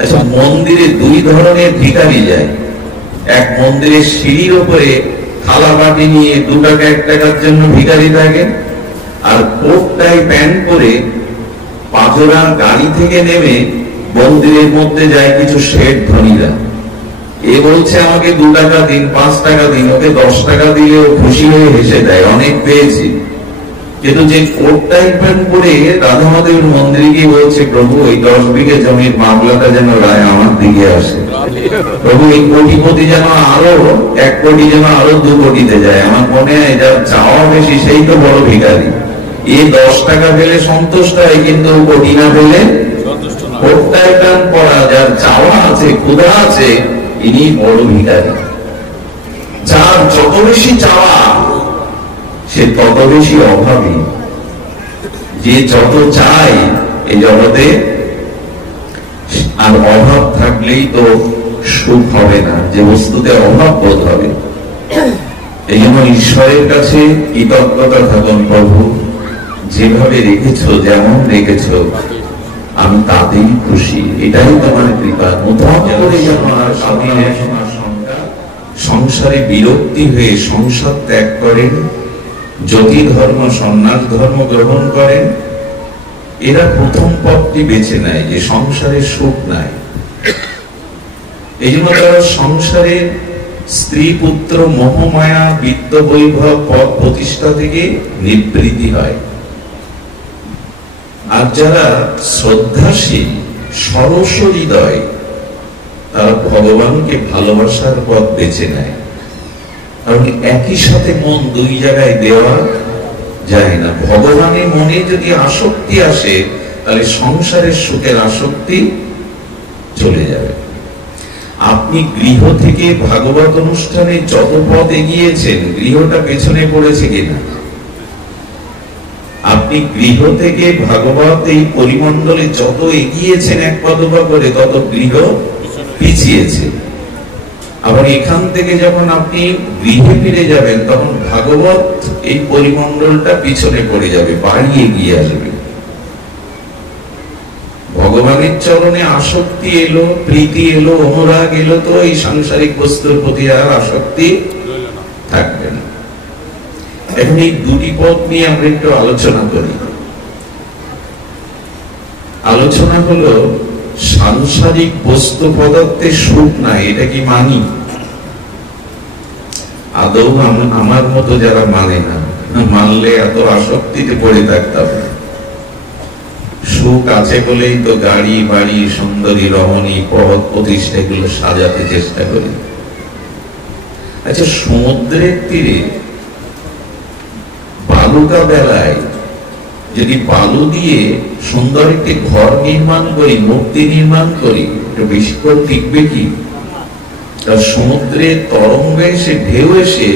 আচ্ছা, মন্দিরে দুই ধরনের ভিখারি যায়। এক মন্দিরের সিঁড়ির উপরে থালা বাটি নিয়ে 2 টাকা 1 টাকার জন্য ভিখারি থাকে, আর কোট টাই প্যান্ট পরে পাঁচরা গাড়ি থেকে নেমে মন্দিরের মধ্যে যায় কিছু শেঠ ধনীরা। এ বলছে আমাকে 2 টাকা দিন, 5 টাকা দিন, ওকে 10 টাকা দিলেও খুশি হয়ে হেসে দেয়, অনেক পেয়েছি। কিন্তু যে কোট টাই প্যান্ট পরে রাধা মাধবের মন্দিরে গিয়ে বলছে, প্রভু ওই 10 বিঘে জমির মামলাটা যেন রায় আমার দিকে আসে, প্রভু এই কোটিপতি যেন আরো 1 কোটি যেন আরো 2 কোটিতে যায়, আমার মনে হয় যার চাওয়া বেশি সেই তো বড় ভিখারি। এই 10 টাকা পেলে সন্তুষ্ট হয়, কিন্তু কোটি না পেলে কোট টাই প্যান্ট পরা যার চাওয়া আছে, ক্ষুধা আছে, ইনি বড় ভিখারি। যার যত বেশি চাওয়া সে তত বেশি অভাবী। যে যত চায় এই জগতে, আর অভাব থাকলেই তো সুখ হবে না, যে বস্তুতে অভাব বোধ হবে। এই জন্য ঈশ্বরের কাছে কৃতজ্ঞতা থাকুন, প্রভু যেভাবে রেখেছ, যেমন রেখেছ আমি তাতেই খুশি, এটাই তোমার কৃপা। সংসারে বিরক্তি হয়ে সংসার ত্যাগ করেন, জ্যোতি ধর্ম সন্ন্যাস ধর্ম গ্রহণ করেন, এরা প্রথম পথটি বেছে নেয় যে সংসারের সুখ নাই। এই জন্য তারা সংসারের স্ত্রী পুত্র মোহমায়া বিত্ত বৈভব পদ প্রতিষ্ঠা থেকে নিবৃত্তি হয়। আর যারা শ্রদ্ধাশীল সরস হৃদয়, তারা ভগবানকে ভালোবাসার পথ বেছে নেয়। কারণ একই সাথে মন 2 জায়গায় দেওয়া যায় না। ভগবানের মনে যদি আসক্তি আসে, তাহলে সংসারের সুখের আসক্তি চলে যাবে। আপনি গৃহ থেকে ভাগবত অনুষ্ঠানে যত পথ এগিয়েছেন, গৃহটা পেছনে পড়েছে কিনা? আপনি গৃহ থেকে ভাগবত এই পরিমণ্ডলে যত এগিয়েছেন 1 পদবা করে, তত গৃহ পিছিয়েছে। আবার এখান থেকে যখন আপনি গৃহে ফিরে যাবেন, তখন ভাগবত এই পরিমণ্ডলটা পিছনে পড়ে যাবে, বাড়ি এগিয়ে আসবে। ভগবানের চরণে আসক্তি এলো, প্রীতি এলো, অনুরাগ এলো, তো এই সাংসারিক বস্তুর প্রতি আর আসক্তি থাকবে না। এখন এই 2টি পথ নিয়ে আমরা একটু আলোচনা করি। আলোচনা হলো সাংসারিক বস্তু পদার্থের সুখ নাই, এটা কি মানি? আদৌ আমার মতো যারা মানে না, মানলে এত আসক্তিতে পড়ে থাকতাম। সুখ আছে বলেই তো গাড়ি বাড়ি সুন্দরী রমণী পদ প্রতিষ্ঠা এগুলো সাজাতে চেষ্টা করি। আচ্ছা, সমুদ্রের তীরে বালুকা বেলায় যদি বালু দিয়ে সুন্দর একটি ঘর নির্মাণ করি, মূর্তি নির্মাণ করি, একটু বেশিক্ষণ টিকবে কি? সমুদ্রের তরঙ্গ এসে, ঢেউ এসে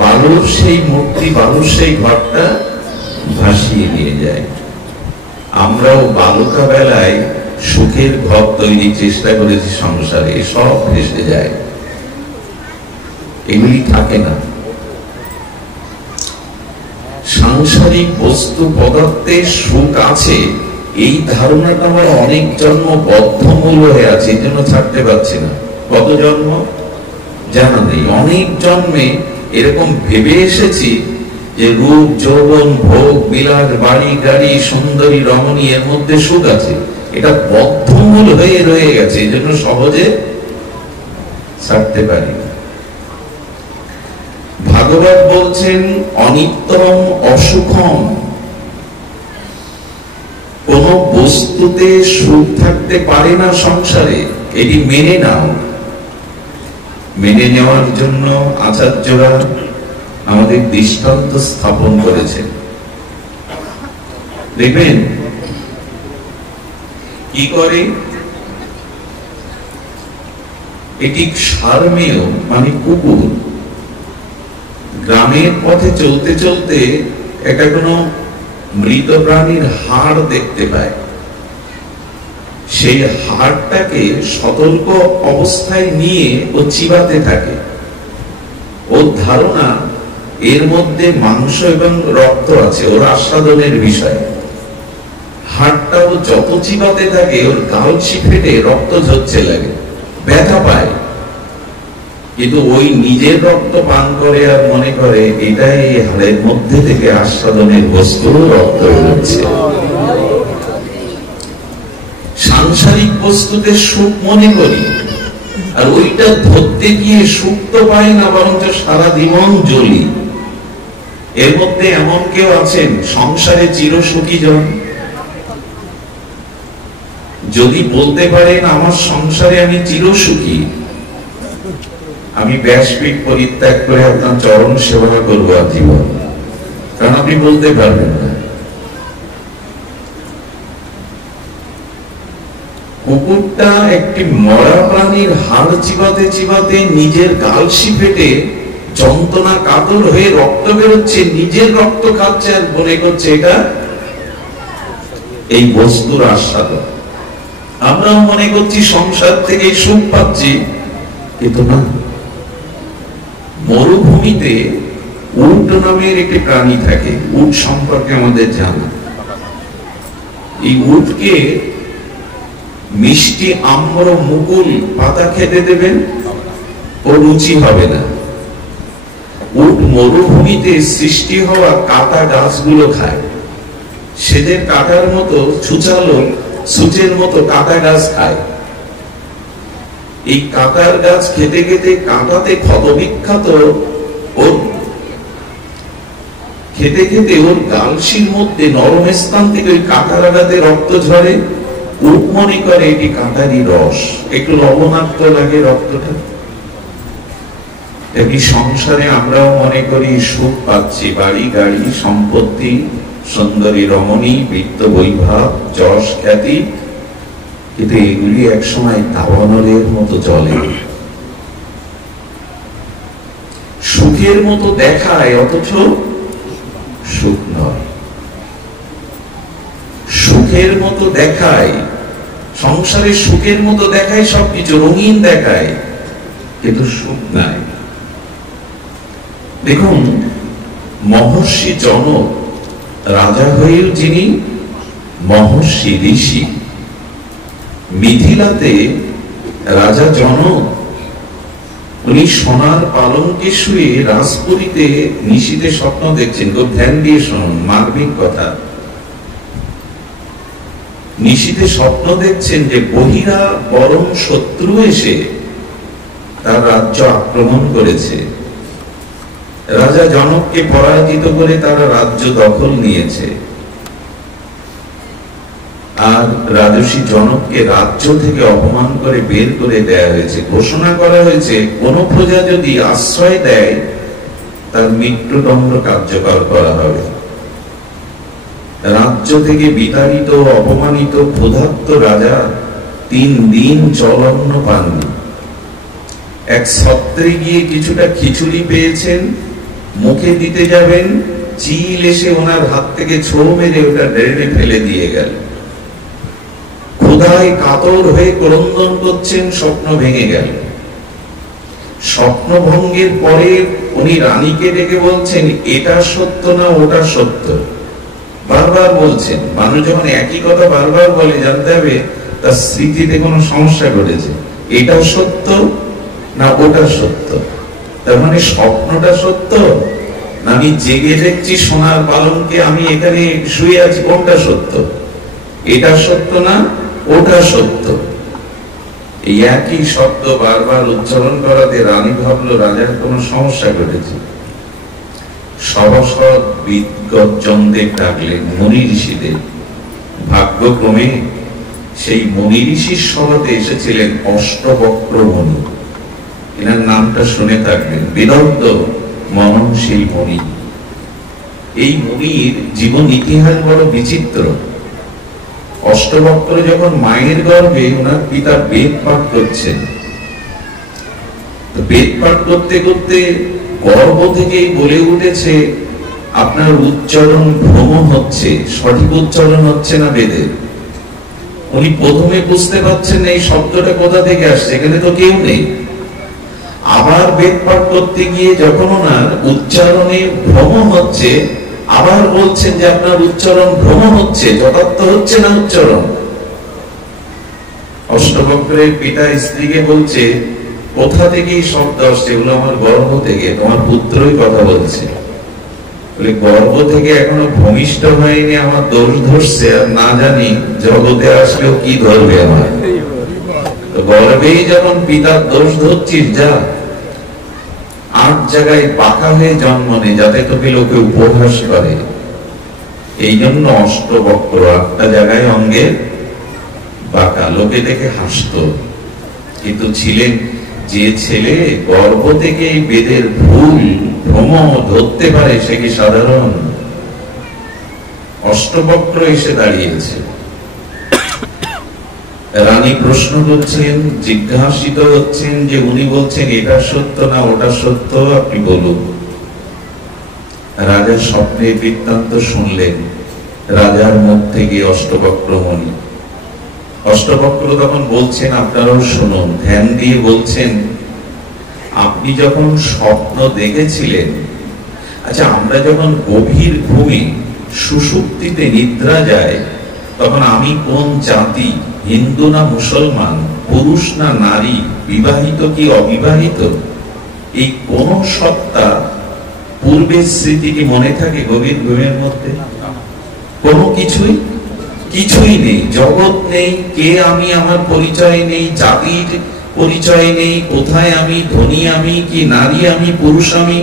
বালুর সেই মূর্তি, বালুর সেই ঘরটা ভাসিয়ে নিয়ে যায়। আমরাও বালুকা বেলায় সুখের ঘর তৈরির চেষ্টা করেছি সংসারে, সব ভেসে যায়, এগুলি থাকে না। সাংসারিক বস্তু পদার্থে সুখ আছে, এই ধারণাটা আমার অনেক জন্ম বদ্ধমূল হয়ে আছে, এই জন্য ছাড়তে পারছি না। কত জন্ম জানা নেই, অনেক জন্মে এরকম ভেবে এসেছি যে রূপ যৌবন ভোগ বিলাস বাড়ি গাড়ি সুন্দরী রমণী এর মধ্যে সুখ আছে, এটা বদ্ধমূল হয়ে রয়ে গেছে, এই জন্য সহজে ছাড়তে পারি না। ভাগবত বলছেন অনিত্যম অসুখম, কোন বস্তুতে সুখ থাকতে পারে না সংসারে, এটি মেনে নাও। মেনে নেওয়ার জন্য আচার্যরা আমাদের দৃষ্টান্ত স্থাপন করেছেন। দেখবেন কি করে এটি সারমেয় মানে কুকুর গ্রামের পথে চলতে চলতে একটা কোনো মৃত প্রাণীর হাড় দেখতে পায়। সেই হাড়টাকে সতর্ক অবস্থায় নিয়ে ও চিবাতে থাকে। ওর ধারণা এর মধ্যে মাংস এবং রক্ত আছে, ওর আস্বাদনের বিষয়। হাড়টাও যত চিবাতে থাকে ওর গালসি ফেটে রক্ত ঝরছে লাগে, ব্যথা পায়, কিন্তু ওই নিজের রক্ত পান করে আর মনে করে এটাই হাড়ের মধ্যে থেকে আস্বাদনের বস্তু, রক্ত বেরোচ্ছে। সাংসারিক বস্তুতে সুখ মনে করি, আর ওইটা ধরতে গিয়ে সুখ তো পাই না, বরঞ্চ সারা জীবন জ্বলি। এর মধ্যে এমন কেউ আছেন সংসারে চিরসুখী জন? যদি বলতে পারেন আমার সংসারে আমি চিরসুখী, আমি ব্যাসপীঠ পরিত্যাগ করে আপনার চরণ সেবা করবো আজীবন, কারণ আপনি বলতে পারবেন না। কুকুরটা একটি মরা প্রাণীর হাড় চিবাতে চিবাতে নিজের গালসি ফেটে যন্ত্রণা কাতর হয়ে রক্ত বেরোচ্ছে, নিজের রক্ত খাচ্ছে আর মনে করছে এটা এই বস্তুর আস্বাদন। আমরাও মনে করছি সংসার থেকে সুখ পাচ্ছি, কিন্তু না। মরুভূমিতে উট নামের একটি প্রাণী থাকে, উট সম্পর্কে আমাদের জানা। এই উটকে মিষ্টি আম্র মুকুল পাতা খেতে দেবেন, ও রুচি হবে না। উট মরুভূমিতে সৃষ্টি হওয়া কাটা গাছগুলো খায়, সেদের কাটার মতো ছুচালো সূচের মতো কাটা গাছ খায়। এই কাটার গাছ খেতে খেতে কাঁটাতে ক্ষতবিক্ষত, ওর খেতে খেতে ওর গালসির মধ্যে নরম স্থান থেকে ওই কাঁটার আঘাতে রক্ত ঝরে। উট মনে করে এটি কাঁটারই রস, একটু লবণাক্ত লাগে রক্তটা। এমনি সংসারে আমরাও মনে করি সুখ পাচ্ছি, বাড়ি গাড়ি সম্পত্তি, সুন্দরী রমণী, বৃত্ত বৈভব, যশ খ্যাতি, কিন্তু এগুলি একসময় দাবানলের মতো চলে। সুখের মতো দেখায়, অথচ সুখ নয়। সুখের মতো দেখায়, সংসারে সুখের মতো দেখায়, সবকিছু রঙিন দেখায়, কিন্তু সুখ নাই। দেখুন, মহর্ষি জনক রাজা হয়েও যিনি মহর্ষি ঋষি। মিথিলাতে রাজা জনক, উনি সোনার পালঙ্কে শুয়ে রাজপুরীতে নিশীথে স্বপ্ন দেখছেন। খুব ধ্যান দিয়ে শুনুন, মার্মিক কথা। নিশীথে স্বপ্ন দেখছেন যে বহিরা বরং শত্রু এসে তার রাজ্য আক্রমণ করেছে, রাজা জনককে পরাজিত করে তারা রাজ্য দখল নিয়েছে, আর রাজর্ষি জনককে রাজ্য থেকে অপমান করে বের করে দেয়া হয়েছে। ঘোষণা করা হয়েছে কোন প্রজা যদি আশ্রয় দেয় তার মৃত্যুদণ্ড কার্যকর করা হবে। রাজ্য থেকে বিতাড়িত অপমানিত ক্ষুধার্ত রাজা 3 দিন জলন্ন পাননি। এক সত্রে গিয়ে কিছুটা খিচুড়ি পেয়েছেন, মুখে দিতে যাবেন, চিল এসে ওনার হাত থেকে ছো মেরে ওটা ড্রেনে ফেলে দিয়ে গেল। ক্ষুধায় কাতর হয়ে ক্রন্দন করছেন, স্বপ্ন ভেঙে গেল। স্বপ্ন ভঙ্গের পরে উনি রানীকে ডেকে বলছেন এটা সত্য না ওটা সত্য, বারবার বলছেন। মানুষ যখন একই কথা বারবার বলে, জানতে হবে তার স্মৃতিতে কোনো সমস্যা ঘটেছে। এটা সত্য না ওটা সত্য, তার মানে স্বপ্নটা সত্য না আমি জেগে দেখছি সোনার পালঙ্কে আমি এখানে শুয়ে আছি, কোনটা সত্য? এটা সত্য না ওটা সত্য? এই একই শব্দ বারবার উচ্চারণ করাতে রানী ভাবলো রাজার কোন সমস্যা ঘটেছে। সভাসদ বিদগতজনদের ডাকলেন, মুনি ঋষিদের। ভাগ্যক্রমে সেই মুনি ঋষির সভাতে এসেছিলেন অষ্টবক্র মুনি। এনার নামটা শুনে থাকবেন, বিদগ্ধ মননশীল মুনি। এই মুনির জীবন ইতিহাস বড় বিচিত্র। অষ্টবক্র যখন মায়ের গর্ভে ওনার পিতা বেদ পাঠ করছেন, বেদ পাঠ করতে করতে গর্ভ থেকেই বলে উঠেছে আপনার উচ্চারণ ভ্রম হচ্ছে, সঠিক উচ্চারণ হচ্ছে না বেদের। উনি প্রথমে বুঝতে পারছেন এই শব্দটা কোথা থেকে আসছে, এখানে তো কেউ নেই। আবার বেদ পাঠ করতে গিয়ে যখন ওনার উচ্চারণে ভ্রম হচ্ছে, আবার বলছেন যে আপনার উচ্চারণ ভ্রম হচ্ছে, যথার্থ হচ্ছে না উচ্চারণ। অষ্টবক্রের পিতা স্ত্রীকে বলছে, কোথা থেকে এই শব্দ আসছে? এগুলো আমার গর্ভ থেকে, তোমার পুত্রই কথা বলছে। বলে গর্ভ থেকে এখনো ভূমিষ্ঠ হয়নি, আমার দোষ ধরছে, আর না জানি জগতে আসলেও কি ধরবে আমার। তো গর্ভেই যখন পিতার দোষ ধরছিস, যা 8 জায়গায় বাঁকা হয়ে জন্ম নে, যাতে তোকে লোকে উপহাস করে। এই জন্য অষ্টবক্র 8টা জায়গায় অঙ্গে বাঁকা, লোকে দেখে হাসত। কিন্তু ছিলেন যে ছেলে গর্ভ থেকে বেদের ভুল ভ্রম ধরতে পারে, সে কি সাধারণ? অষ্টবক্র এসে দাঁড়িয়েছে। রানী প্রশ্ন করছেন, জিজ্ঞাসিত হচ্ছেন যে উনি বলছেন এটা সত্য না ওটা সত্য, আপনি বলুন। রাজা স্বপ্নের বৃত্তান্ত শুনলেন রাজার মুখ থেকে অষ্টবক্র মণি। অষ্টবক্র তখন বলছেন, আপনারাও শুনুন, ধ্যান দিয়ে বলছেন, আপনি যখন স্বপ্ন দেখেছিলেন, আচ্ছা আমরা যখন গভীর ঘুমে সুষুপ্তিতে নিদ্রা যায়, তখন আমি কোন জাতি, হিন্দু না মুসলমান, পুরুষ না নারী, বিবাহিত কি অবিবাহিত, এই কোন সত্তা পূর্বের স্মৃতি কি মনে থাকে গভীর ঘুমের মধ্যে? কোনো কিছুই নেই, জগৎ নেই, কে আমি, আমার পরিচয় নেই, জাতির পরিচয় নেই, কোথায় আমি, ধনী আমি কি নারী আমি, পুরুষ আমি।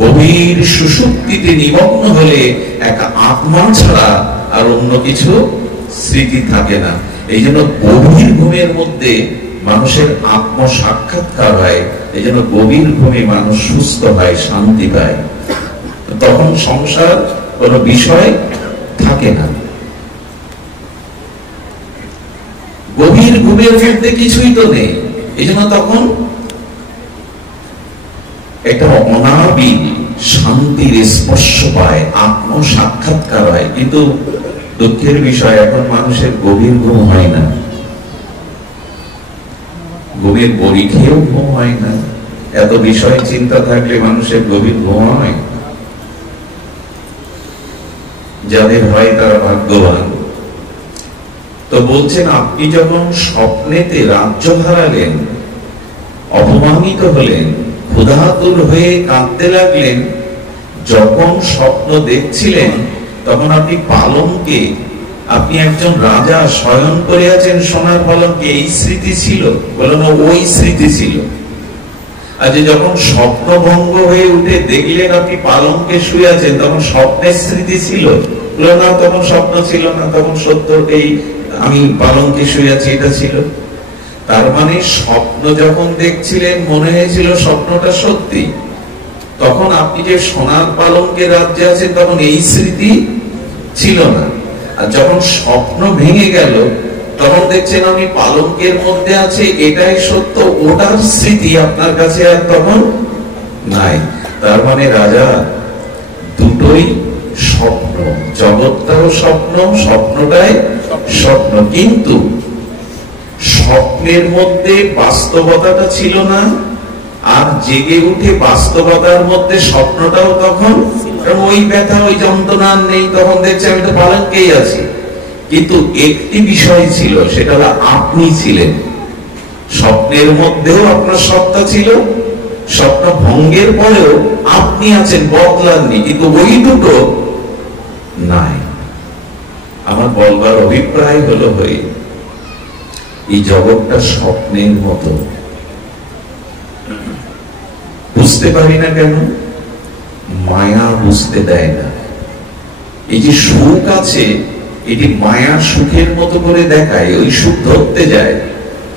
গভীর সুষুপ্তিতে নিমগ্ন হলে এক আত্মা ছাড়া আর অন্য কিছু স্মৃতি থাকে না। এই জন্য গভীর ঘুমের মধ্যে মানুষের আত্ম সাক্ষাৎকার হয়। এই জন্য গভীর ঘুমে মানুষ সুস্থ হয়, শান্তি পায়। তখন সংসার কোন বিষয় থাকে না। গভীর ঘুমের মধ্যে কিছুই তো নেই, এই জন্য তখন একটা অনাবিল শান্তির স্পর্শ পায়, আত্ম সাক্ষাৎকার হয়। কিন্তু দুঃখের বিষয়, এখন মানুষের গভীর ঘুম হয় না, ঘুমের বড়ি খেয়েও ঘুম হয় না। এত বিষয় চিন্তা থাকলে মানুষের গভীর ঘুম হয়? যাদের হয় তারা ভাগ্যবান। তো বলছেন, আপনি যখন স্বপ্নেতে রাজ্য হারালেন, অপমানিত হলেন, ক্ষুধাতুর হয়ে কাঁদতে লাগলেন, যখন স্বপ্ন দেখছিলেন তখন আপনি পালঙ্কে, আপনি একজন রাজা শয়ন করে আছেন সোনার পালঙ্কে, এই স্মৃতি ছিল? বলুন, ওই স্মৃতি ছিল। আচ্ছা, যখন স্বপ্ন ভঙ্গ হয়ে উঠে দেখলেন আপনি পালঙ্কে শুয়ে আছেন, তখন স্বপ্নের স্মৃতি ছিল? বললো না, তখন স্বপ্ন ছিল না, তখন সত্য, এই আমি পালঙ্কে শুয়ে আছি, এটা ছিল। তার মানে স্বপ্ন যখন দেখছিলেন মনে হয়েছিল স্বপ্নটা সত্যি, তখন আপনি যে সোনার পালঙ্কে রাজ্যে আছেন তখন এই স্মৃতি ছিল না। আর যখন স্বপ্ন ভেঙে গেল তখন দেখছেন আমি পালঙ্কের মধ্যে আছি, এটাই সত্য, ওটার স্মৃতি আপনার কাছে আর তখন নাই। তার মানে রাজা, দুটোই স্বপ্ন, জগৎটাও স্বপ্ন, স্বপ্নটাই স্বপ্ন। কিন্তু স্বপ্নের মধ্যে বাস্তবতাটা ছিল না, আর জেগে উঠে বাস্তবতার মধ্যে স্বপ্নটাও তখন, ওই ব্যথা ওই যন্ত্রণা নেই, তখন দেখছি আমি তো পালঙ্কেই আছি। কিন্তু একটি বিষয় ছিল, সেটা হলো আপনি ছিলেন। স্বপ্নের মধ্যেও আপনার সত্তা ছিল, স্বপ্ন ভঙ্গের পরেও আপনি আছেন, বদলাননি, কিন্তু ওই দুটো নাই। আমার বলবার অভিপ্রায় হলো, এই জগৎটা স্বপ্নের মতো। বুঝতে পারি না কেন? মায়া বুঝতে দেয় না। এই যে সুখ আছে, এটি মায়া সুখের মতো করে দেখায়, ওই সুখ ধরতে যায়,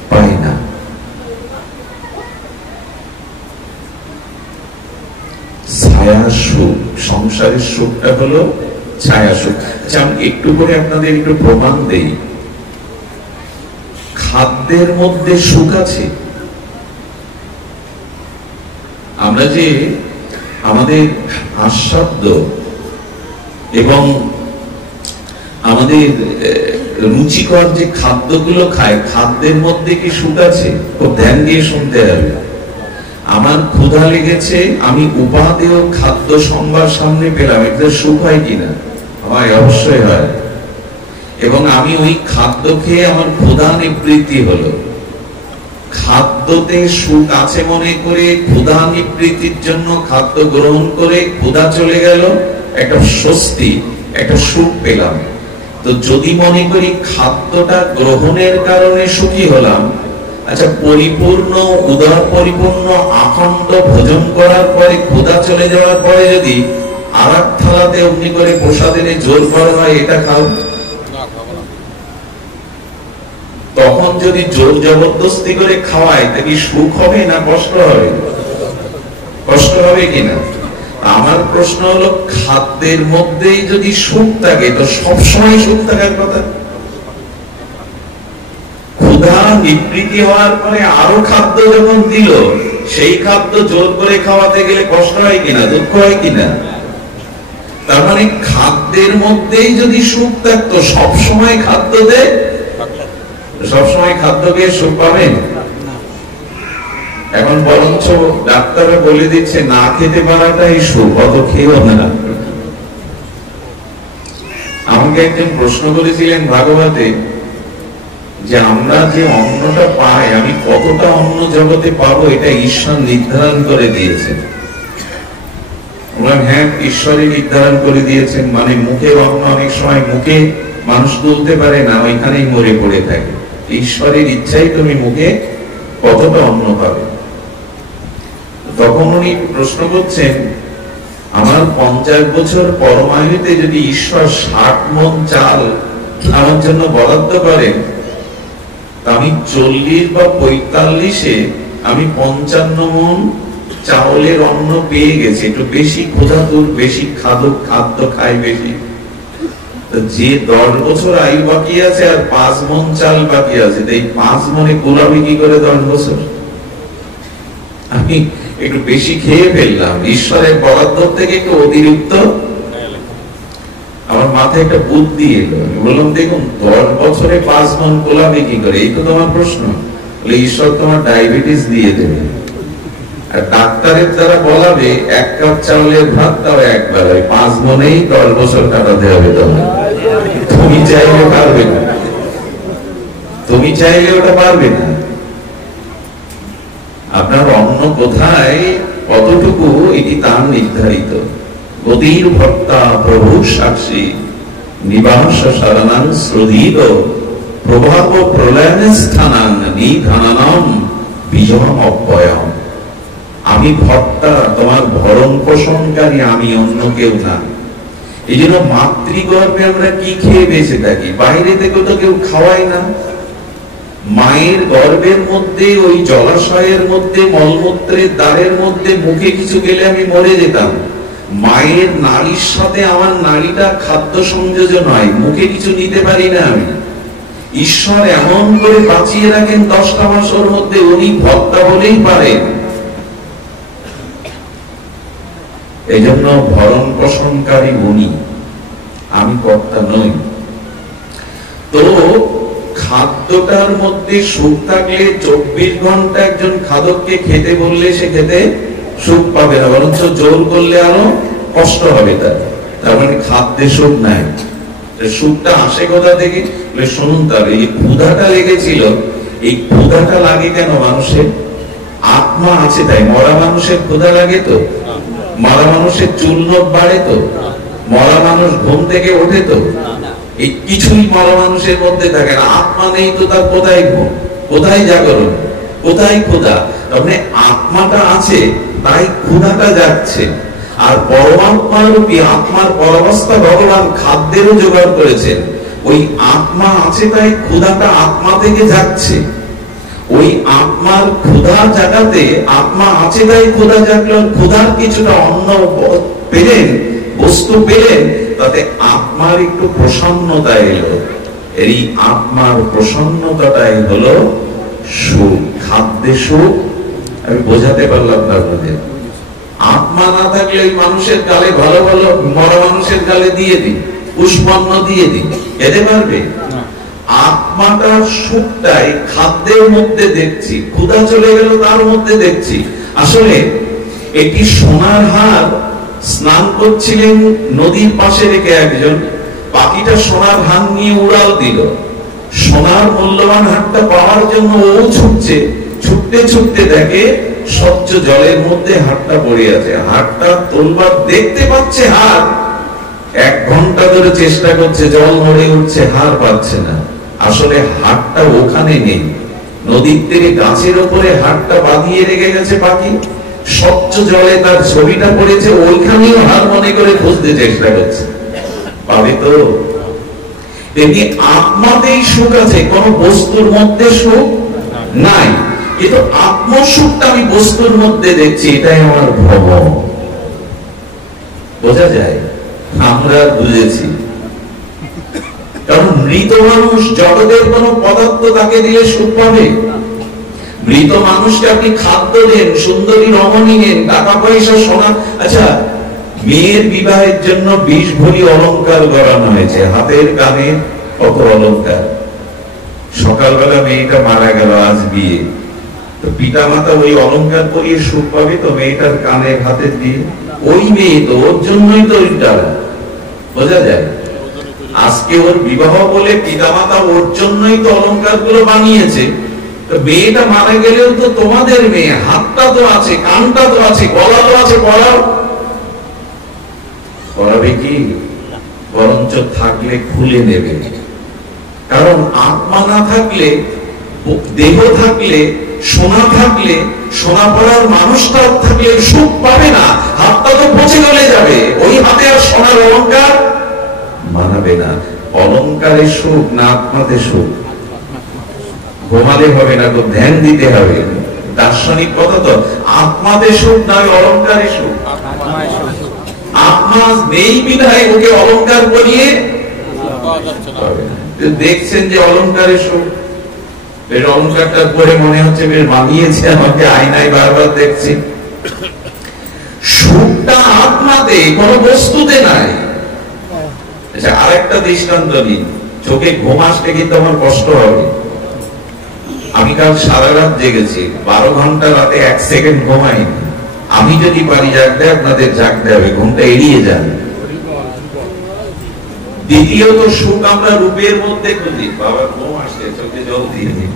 পায় না। ছায়া সুখ, সংসারের সুখটা হলো ছায়া সুখ। আচ্ছা, আমি একটু করে আপনাদের একটু প্রমাণ দেই। খাদ্যের মধ্যে সুখ আছে। আমরা যে আমাদের আস্বাদ্য এবং আমাদের রুচিকর যে খাদ্যগুলো খায়, খাদ্যের মধ্যে কি সুখ আছে? খুব ধ্যান দিয়ে শুনতে হবে। আমার ক্ষুধা লেগেছে, আমি উপাদেয় খাদ্য সম্ভার সামনে পেলাম, এটা সুখ হয় কিনা? হয়, অবশ্যই হয়। এবং আমি ওই খাদ্য খেয়ে আমার ক্ষুধা নিবৃত্তি হলো। খাদ্যতে সুখ আছে মনে করে ক্ষুধা নিবৃত্তির জন্য খাদ্য গ্রহণ করে ক্ষুধা চলে গেল, একটা স্বস্তি, একটা সুখ পেলাম। তো যদি মনে করি খাদ্যটা গ্রহণের কারণে সুখী হলাম, আচ্ছা পরিপূর্ণ উদর পরিপূর্ণ আখণ্ড ভোজন করার পরে ক্ষুধা চলে যাওয়ার পরে যদি আর এক থালাতে অমনি করে প্রসাদ এনে জোর করা হয় এটা খাও, তখন যদি জোর জবরদস্তি করে খাওয়ায় তা কি সুখ হবে না কষ্ট হবে? কষ্ট হবে কিনা? আমার প্রশ্ন হলো, খাদ্যের মধ্যেই যদি সুখ থাকে তো সবসময় সুখ থাকার কথা। ক্ষুধা নিবৃত্তি হওয়ার পরে আরো খাদ্য যখন দিল, সেই খাদ্য জোর করে খাওয়াতে গেলে কষ্ট হয় কিনা, দুঃখ হয় কিনা? তার মানে খাদ্যের মধ্যেই যদি সুখ থাকতো, সবসময় খাদ্য দেয়, সবসময় খাদ্য খেয়ে সুখ পাবেন? এখন বরঞ্চ ডাক্তাররা বলে দিচ্ছে না খেতে পারাটাই সুখ, অত খেয়েও না। আমাকে একজন প্রশ্ন করেছিলেন ভাগবতে যে আমরা যে অন্নটা পাই, আমি কতটা অন্ন জগতে পাবো এটা ঈশ্বর নির্ধারণ করে দিয়েছেন। হ্যাঁ, ঈশ্বরই নির্ধারণ করে দিয়েছেন। মানে মুখের অন্ন অনেক সময় মুখে মানুষ তুলতে পারে না, ওইখানেই মরে পড়ে থাকে। ঈশ্বরের ইচ্ছাই তুমি মুখে কতটা অন্ন পাবে। তখন উনি প্রশ্ন করছেন, আমার 50 বছর পরমায়ুতে যদি ঈশ্বর 60 মণ চাল আমার জন্য বরাদ্দ করেন, আমি 40 বা 45-এ আমি 55 মণ চাউলের অন্ন পেয়ে গেছি। একটু বেশি ক্ষুধাতুর, বেশি খাদ্য খাই বেশি। যে 10 বছর আয়ু বাকি আছে আর 5 মণ চাল বাকি আছে, এই 5 মণে কুলাবে কি করে 10 বছর? আমি একটু বেশি খেয়ে ফেললাম, ঈশ্বরের বরাদ্দ থেকে একটু অতিরিক্ত। আমার মাথায় একটা বুদ্ধি এলো, বললাম দেখুন 10 বছরে 5 মণ কুলাবে কি করে? এই তো তোমার প্রশ্ন। বলে ঈশ্বর তোমার ডায়াবেটিস দিয়ে দেবে, আর ডাক্তারের দ্বারা বলাবে 1 কাপ চাউলের ভাত তাও একবার, ওই 5 মণেই 10 বছর কাটাতে হবে তোমার। তুমি চাইলে পারবে না, তুমি চাইলে ওটা পারবে না। আপনার অন্ন কোথায়, কতটুকু, এটি তার নির্ধারিত। গতির ভক্তা প্রভু সাক্ষী নিবাস শরণাং শ্রুধীত প্রভাব প্রলয়ন স্থানাং নিধানানাম বিজয়ম অব্যয়ম। আমি ভক্তা, তোমার ভরণ পোষণকারী আমি, অন্য কেউ না। এই জন্য মাতৃগর্ভে আমরা কি খেয়ে বেঁচে থাকি, বাইরে থেকে তো কেউ খাওয়াই না। মায়ের গর্ভের মধ্যে, ওই জলাশয়ের মধ্যে, মলমূত্রের দ্বারের মধ্যে মুখে কিছু গেলে আমি মরে যেতাম। মায়ের নাড়ির সাথে আমার নাড়িটা খাদ্য সংযোজন হয়, মুখে কিছু নিতে পারি না আমি। ঈশ্বর এমন করে বাঁচিয়ে রাখেন 10টা মাসের মধ্যে, উনি ভক্তা বলেই পারেন। এই জন্য ভরণ পোষণকারী উনি, আমি কর্তা নই। তো খাদ্যটার মধ্যে সুখ থাকলে 24 ঘন্টা একজন খাদককে খেতে বললে সে খেতে সুখ পাবে না, বরঞ্চ জোর করলে আরো কষ্ট হবে তার। তার মানে খাদ্যে সুখ নাই। সুখটা আসে কোথা থেকে? শুনুন, তার এই ক্ষুধাটা লেগেছিল, এই ক্ষুধাটা লাগে কেন মানুষের? আত্মা আছে তাই। মরা মানুষের ক্ষুধা লাগে তো? মরা মানুষের চুল নোট বাড়ে তো? মরা মানুষ ঘুম থেকে ওঠে তো? এই কিছুই মরা মানুষের মধ্যে থাকে না। আত্মা নেই তো তার কোথায় ঘুম, কোথায় জাগরণ, কোথায় ক্ষুধা? তাহলে আত্মাটা আছে তাই ক্ষুধাটা যাচ্ছে। আর পরমাত্মা রূপী আত্মার পরাবস্থা ভগবান খাদ্যেরও জোগাড় করেছেন। ওই আত্মা আছে তাই ক্ষুধাটা আত্মা থেকে যাচ্ছে। ওই আত্মার ক্ষুধা জাগাতে, আত্মা আছে তাই ক্ষুধা জাগলো। ক্ষুধার কিছুটা অন্ন পেলেন, বস্তু পেলেন, তাতে আত্মার একটু প্রসন্নতা এলো। এই আত্মার প্রসন্নতাটাই হলো সুখ। খাদ্যে সুখ আমি বোঝাতে পারলাম না আপনাদের। আত্মা না থাকলে ওই মানুষের গালে ভালো ভালো মরা মানুষের গালে দিয়ে দিন, পুষ্পন্ন দিয়ে দিন, খেতে পারবে? আত্মাটার সুখটাই খাদ্যের মধ্যে দেখছি, ক্ষুধা চলে গেল তার মধ্যে দেখছি। আসলে একটি সোনার হার স্নান করছিলেন নদীর পাশে রেখে একজন, পাখিটা সোনার হার নিয়ে উড়াল দিল। সোনার মূল্যবান হারটা পাওয়ার জন্য ও ছুটছে, ছুটতে ছুটতে দেখে স্বচ্ছ জলের মধ্যে হারটা পড়ে আছে। হারটা তোলবার দেখতে পাচ্ছে হার, 1 ঘন্টা ধরে চেষ্টা করছে, জল মরে উঠছে, হার পাচ্ছে না। আসলে হারটা ওখানে নেই, নদীর তীরে গাছের উপরে হারটা বাঁধিয়ে রেখে গেছে পাখি। স্বচ্ছ জলে তার ছবিটা পড়েছে, ওইখানেও হার মনে করে খুঁজতে চেষ্টা করছে, পাবে তো? তেমনি আত্মাতেই সুখ আছে, কোন বস্তুর মধ্যে সুখ নাই। কিন্তু আত্মসুখটা আমি বস্তুর মধ্যে দেখছি, এটাই আমার ভ্রম। বোঝা যায়? আমরা বুঝেছি। কারণ মৃত মানুষ, জগতের কোন পদার্থ তাকে দিলে সুখ পাবে? মৃত মানুষকে আপনি খাদ্য দেন, সুন্দরী রমণী নেন, টাকা পয়সা, সোনা। আচ্ছা, মেয়ের বিবাহের জন্য 20 ভরি অলংকার গড়ানো হয়েছে, হাতের কানে কত অলংকার। সকালবেলা মেয়েটা মারা গেল, আজ বিয়ে, তো পিতা মাতা ওই অলংকার পরিয়ে সুখ পাবে তো মেয়েটার কানের হাতের দিয়ে? ওই মেয়ে তো, ওর জন্যই তো ওইটা। বোঝা যায়? আজকে ওর বিবাহ বলে পিতা মাতা ওর জন্যই তো অলংকার গুলো বানিয়েছে। তো মেয়েটা মারা গেলেও তো তোমাদের মেয়ে, হাতটা তো আছে, কানটা তো আছে, গলা তো আছে, পড়াও। পড়াবে কি? বরঞ্চ থাকলে খুলে নেবে। কারণ আত্মা না থাকলে, দেহ থাকলে, সোনা থাকলে, সোনা পড়ার মানুষটা থাকলে সুখ পাবে না। হাতটা তো পচে গলে যাবে, ওই হাতে আর সোনার অলংকার মানাবে না। অলংকারে সুখ না আত্মাতে সুখ? ঘুমালে হবে না, তো ধ্যান দিতে হবে। দার্শনিক কথা তো, আত্মাতে সুখ নয় অলংকারে সুখ। আত্মা নেই বিধায় ওকে অলংকার করিয়ে দেখছেন যে অলংকারে সুখ। এর অলংকারটা পরে মনে হচ্ছে বেশ মানিয়েছে আমাকে, আয়নায় বারবার দেখছি। সুখটা আত্মাতে, কোন বস্তুতে নাই। আচ্ছা, আরেকটা দৃষ্টান্ত দিন। চোখে ঘুম আসলে কিন্তু আমার কষ্ট হবে। আমি কাল সারা রাত জেগেছি, 12 ঘন্টা রাতে 1 সেকেন্ড ঘুমাইনি। আমি যদি পারি জাগতে, আপনাদের জাগতে হবে, ঘুমটা এড়িয়ে যান। দ্বিতীয়ত, সুখ আমরা রূপের মধ্যে খুঁজি। বাবা ঘুম আসছে, চোখে জল দিয়ে দিন।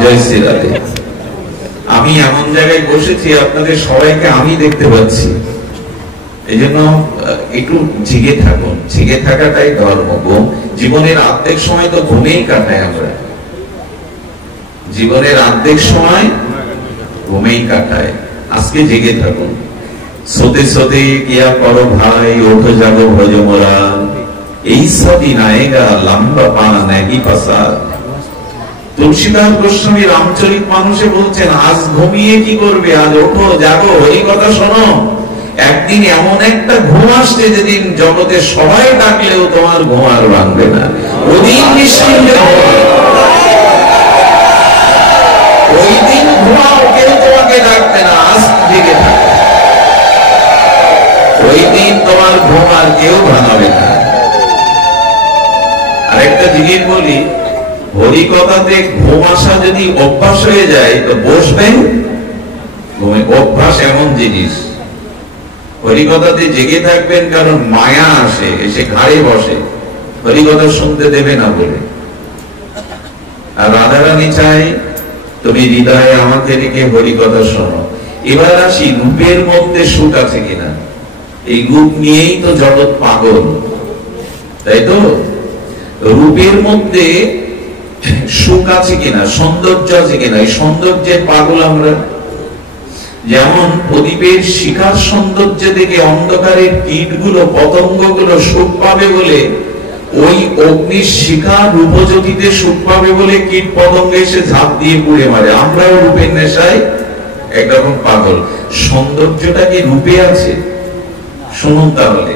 জয় শ্রী রাধে। আমি এমন জায়গায় বসেছি, আপনাদের সবাইকে আমি দেখতে পাচ্ছি। এই জন্য একটু জেগে থাকুন, জেগে থাকাটাই ধর্ম। জীবনের অর্ধেক সময় তো ঘুমেই কাটাই আমরা, জীবনের অর্ধেক সময় ঘুমেই কাটায়। আজকে জেগে থাকুন। সোতে সোতে কিয়া করো ভাই, ওঠো জাগো ভজ মোরা, এই সদিন আয়েগা লম্বা পানা নেগি পাসার। তুলসীদাস গোস্বামী রামচরিত মানুষে বলছেন, আজ ঘুমিয়ে কি করবে, আজ ওঠো জাগো, হরি কথা শোনো। একদিন এমন একটা ঘুম আসছে যেদিন জগতে সবাই ডাকলেও তোমার ঘুম আর ভাঙবে না। ওদিন নিশ্চিন্তে, ওই দিন ঘুমাও, কেউ তোমাকে ডাকবে না, আজ জেগে থাকো। ওই দিন তোমার ঘুম আর কেউ ভাঙাবে না। আরেকটা জিনিস বলি, হরিকথাতে ঘুম আসা যদি অভ্যাস হয়ে যায় তো বসবেন ঘুমে। অভ্যাস এমন জিনিস, হরিকথাতে জেগে থাকবেন, কারণ মায়া আসে, এসে ঘাড়ে বসে, হরিকথা শুনতে দেবে না বলে। আর রাধারানী চাই তুমি হৃদয়ে আমাকে রেখে হরিকথা শোনো। এবার আসি, রূপের মধ্যে সুখ আছে কিনা। এই রূপ নিয়েই তো জগৎ পাগল, তাই তো? রূপের মধ্যে সুখ আছে কিনা, সৌন্দর্য আছে কিনা, এই সৌন্দর্যের পাগল আমরা। যেমন প্রদীপের শিখার সৌন্দর্য দেখে অন্ধকারের কীটগুলো, পতঙ্গগুলো সুখ পাবে বলে, ওই অগ্নির শিখা রূপজ্যোতিতে সুখ পাবে বলে কীট পতঙ্গ এসে ঝাঁপ দিয়ে পুড়ে মারে। আমরাও রূপের নেশায় একরকম পাগল। সৌন্দর্যটা কি রূপে আছে? শুনুন তাহলে,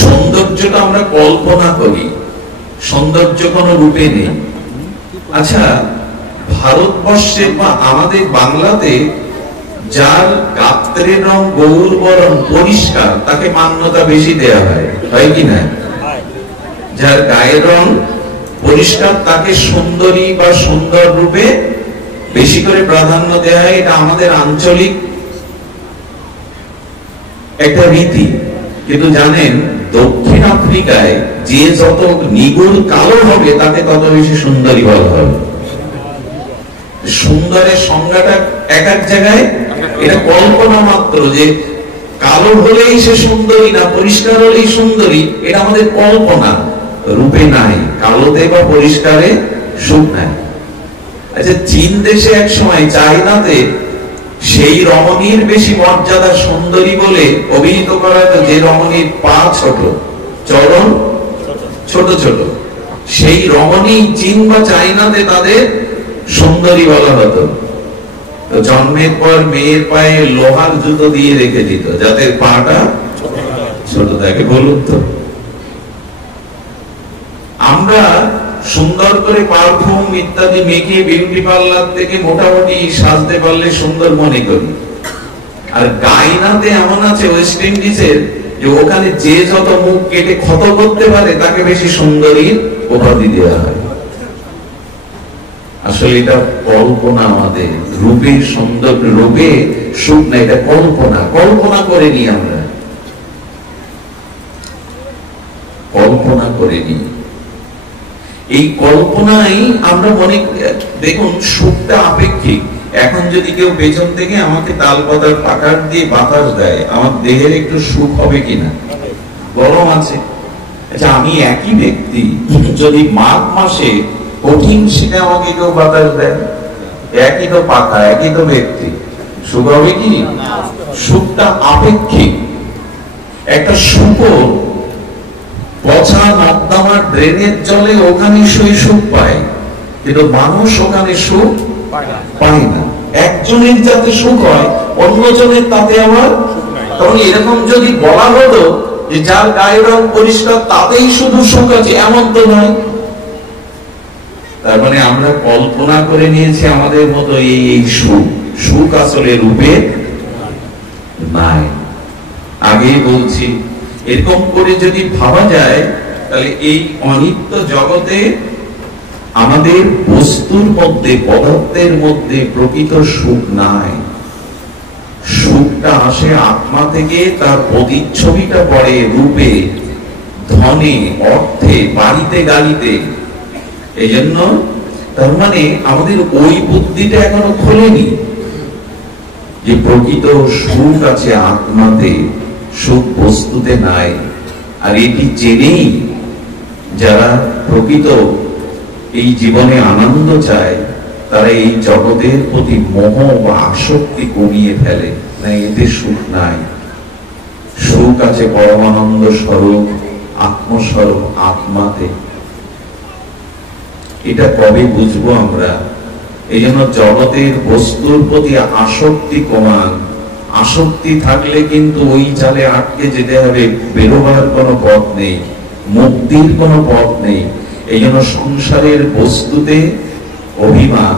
সৌন্দর্যটা আমরা কল্পনা করি, সৌন্দর্য কোন রূপে নেই। আচ্ছা, ভারতবর্ষে বা আমাদের বাংলাতে যার গাত্রের রং গৌর বরণ পরিষ্কার, তাকে মান্যতা বেশি দেয়া হয়, হয় কি না? যার গায়ের রং পরিষ্কার তাকে সুন্দরী বা সুন্দর রূপে বেশি করে প্রাধান্য দেওয়া হয়। এটা আমাদের আঞ্চলিক একটা রীতি। কিন্তু জানেন, দক্ষিণ আফ্রিকায় যে যত নিগুড় কালো হবে তাকে তত বেশি সুন্দরী বলা হবে। সুন্দরের সংজ্ঞাটা এক এক জায়গায়, এটা কল্পনা মাত্র যে কালো হলেই সে সুন্দরী না, পরিষ্কার হলেই সুন্দরী, এটা আমাদের কল্পনা। রূপে নাই, কালোতে বা পরিষ্কারে সুখ নাই। আচ্ছা, চীন দেশে এক সময়, চায়নাতে, সেই রমণীর বেশি মর্যাদা সুন্দরী বলে অভিহিত করা হতো যে রমণীর পা ছোট, চরণ ছোট ছোট, সেই রমণী চীন বা চায়নাতে তাদের সুন্দরী বলা হতো। তো জন্মের পর মেয়ের পায়ে লোহার জুতো দিয়ে রেখে দিত যাতে পাটা ছোট থাকে। বলুন তো, আমরা সুন্দর করে পারফিউম ইত্যাদি মেখে বিউটি পার্লার থেকে মোটামুটি সাজতে পারলে সুন্দর মনে করি। আর গায়নাতে এমন আছে ওয়েস্ট ইন্ডিজের, যে ওখানে যে যত মুখ কেটে ক্ষত করতে পারে তাকে বেশি সুন্দরীর উপাধি দেওয়া হয়। আসলে এটা কল্পনা। আমাদের রূপে সুন্দর, রূপে সুখ না, এটা কল্পনা। কল্পনা করে নিই আমরা, কল্পনা করে নিই। এই কল্পনাই আমরা মনে, দেখুন সুখটা আপেক্ষিক। এখন যদি কেউ পেছন থেকে আমাকে তাল পাতার পাকার দিয়ে বাতাস দেয়, আমার দেহের একটু সুখ হবে কিনা? গরম আছে। আচ্ছা, আমি একই ব্যক্তি, যদি মাঘ মাসে কঠিন শীতে আমাকে কেউ বাতাস দেয়, একই তো পাতা, একই তো ব্যক্তি, সুখ হবে কি? সুখটা আপেক্ষিক। একটা শুকর পচা নর্দমার ড্রেনের জলে ওখানে সুখ পায়, কিন্তু মানুষ ওখানে সুখ পায় না। একজনের যাতে সুখ হয়, অন্যজনের তাতে আবার। তখন এরকম যদি বলা হতো যে যার গায়ের রং পরিষ্কার তাতেই শুধু সুখ আছে, এমন তো নয়। তার মানে আমরা কল্পনা করে নিয়েছি আমাদের মতো এই সুখ। সুখ আসলে রূপে নাই। আগেই বলছি, এরকম করে যদি ভাবা যায়, তাহলে এই অনিত্য জগতে আমাদের বস্তুর মধ্যে, পদার্থের মধ্যে প্রকৃত সুখ নাই। সুখটা আসে আত্মা থেকে, তার প্রতিচ্ছবিটা পড়ে রূপে, ধনে, অর্থে, বাড়িতে, গাড়িতে। এই জন্য তার মানে আমাদের ওই বুদ্ধিটা এখনো খোলেনি যে প্রকৃত সুখ আছে আত্মাতে, সুখ বস্তুতে নাই। আর এটি জেনেই যারা প্রকৃত এই জীবনে আনন্দ চায়, তারা এই জগতের প্রতি মোহ বা আসক্তি কমিয়ে ফেলে। না, এতে সুখ নাই। সুখ আছে পরমানন্দ স্বরূপ, আত্মস্বরূপ, আত্মাতে। এটা কবে বুঝবো আমরা? এই জন্য জগতের বস্তুর প্রতি আসক্তি কমান। আসক্তি থাকলে কিন্তু ওই জালে আটকে যেতে হবে, বেরোবার কোনো পথ নেই, মুক্তির কোনো পথ নেই। এই জন্য সংসারের বস্তুতে অভিমান,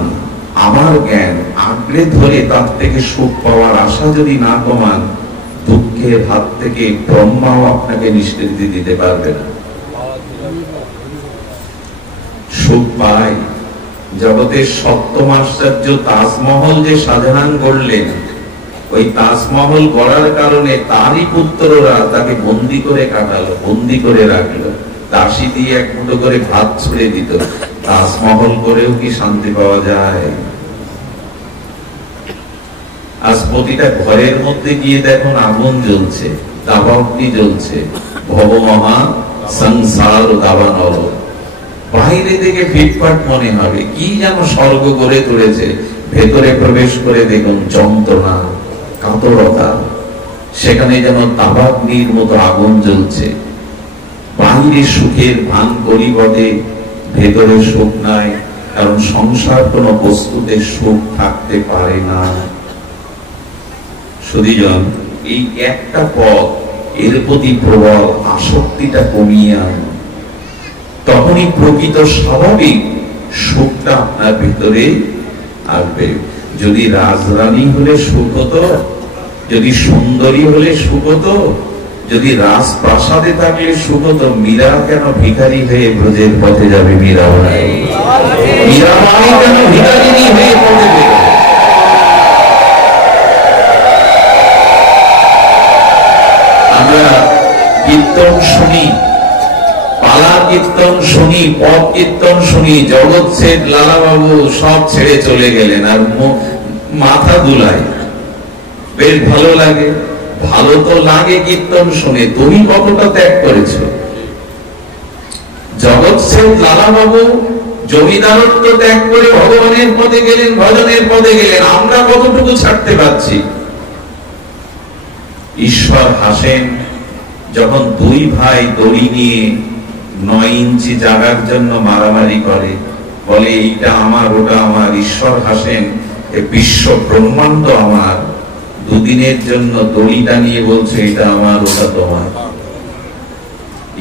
আমার জ্ঞান আঁকড়ে ধরে তার থেকে সুখ পাওয়ার আশা যদি না কমান, দুঃখের হাত থেকে ব্রহ্মাও আপনাকে নিষ্কৃতি দিতে পারবে না। সুখ পায় জগতের সপ্তম আশ্চর্য তাজমহল যে শাহজাহান গড়লেন, ওই তাজমহল গড়ার কারণে তারই পুত্ররা তাকে বন্দি করে কাটালো, বন্দি করে রাখলো, দাসী দিয়ে এক মুঠো করে ভাত ছুড়ে দিত। তাজমহল করেও কি শান্তি পাওয়া যায়? আজ প্রতিটা ঘরের মধ্যে গিয়ে দেখুন আগুন জ্বলছে, দাবাগ্নি জ্বলছে, ভবমহা সংসার দাবানল। বাইরে থেকে ফিটফাট মনে হবে কি যেন স্বর্গ গড়ে তুলেছে, ভেতরে প্রবেশ করে দেখুন যন্ত্রণা, কাতরতা, সেখানে যেন দাবাগ্নির মতো আগুন জ্বলছে। বাইরে সুখের ভান করি বটে, ভেতরে সুখ নাই, কারণ সংসার কোন বস্তুতে সুখ থাকতে পারে না। শুধুজন এই একটা পথ, এর প্রতি প্রবল আসক্তিটা কমিয়ে আনো, তখনই প্রকৃত স্বাভাবিক সুখটা আপনার ভিতরে আসবে। যদি রাজরানী হলে সুখ হতো, যদি সুন্দরী হলে সুখ হতো, যদি রাজপ্রাসাদে থাকলে সুগত, মীরা কেন ভিখারি হয়ে ব্রজের পথে যাবে? মীরাবাই কেন ভিখারিনী হয়ে পথে যাবে? আমরা কীর্তন শুনি, পালা কীর্তন শুনি, পদ কীর্তন শুনি, জগৎ শেঠ লালাবাবু সব ছেড়ে চলে গেলেন, আর মাথা দুলায়, বেশ ভালো লাগে। ভালো তো লাগে কীর্তন শুনে, তুমি কতটা ত্যাগ করেছো? জগৎ শেঠ লালাবাবু জমিদারত্ব ত্যাগ করে ভগবানের পদে গেলেন, ভজনের পদে গেলেন, আমরা কতটুকু ছাড়তে পারছি? ঈশ্বর হাসেন যখন দুই ভাই দড়ি নিয়ে 9 ইঞ্চি জায়গার জন্য মারামারি করে, বলে এইটা আমার, ওটা আমার। ঈশ্বর হাসেন, এ বিশ্ব ব্রহ্মাণ্ড আমার, দুদিনের জন্য দড়িটা নিয়ে বলছে এটা আমার, ওটা তোমার।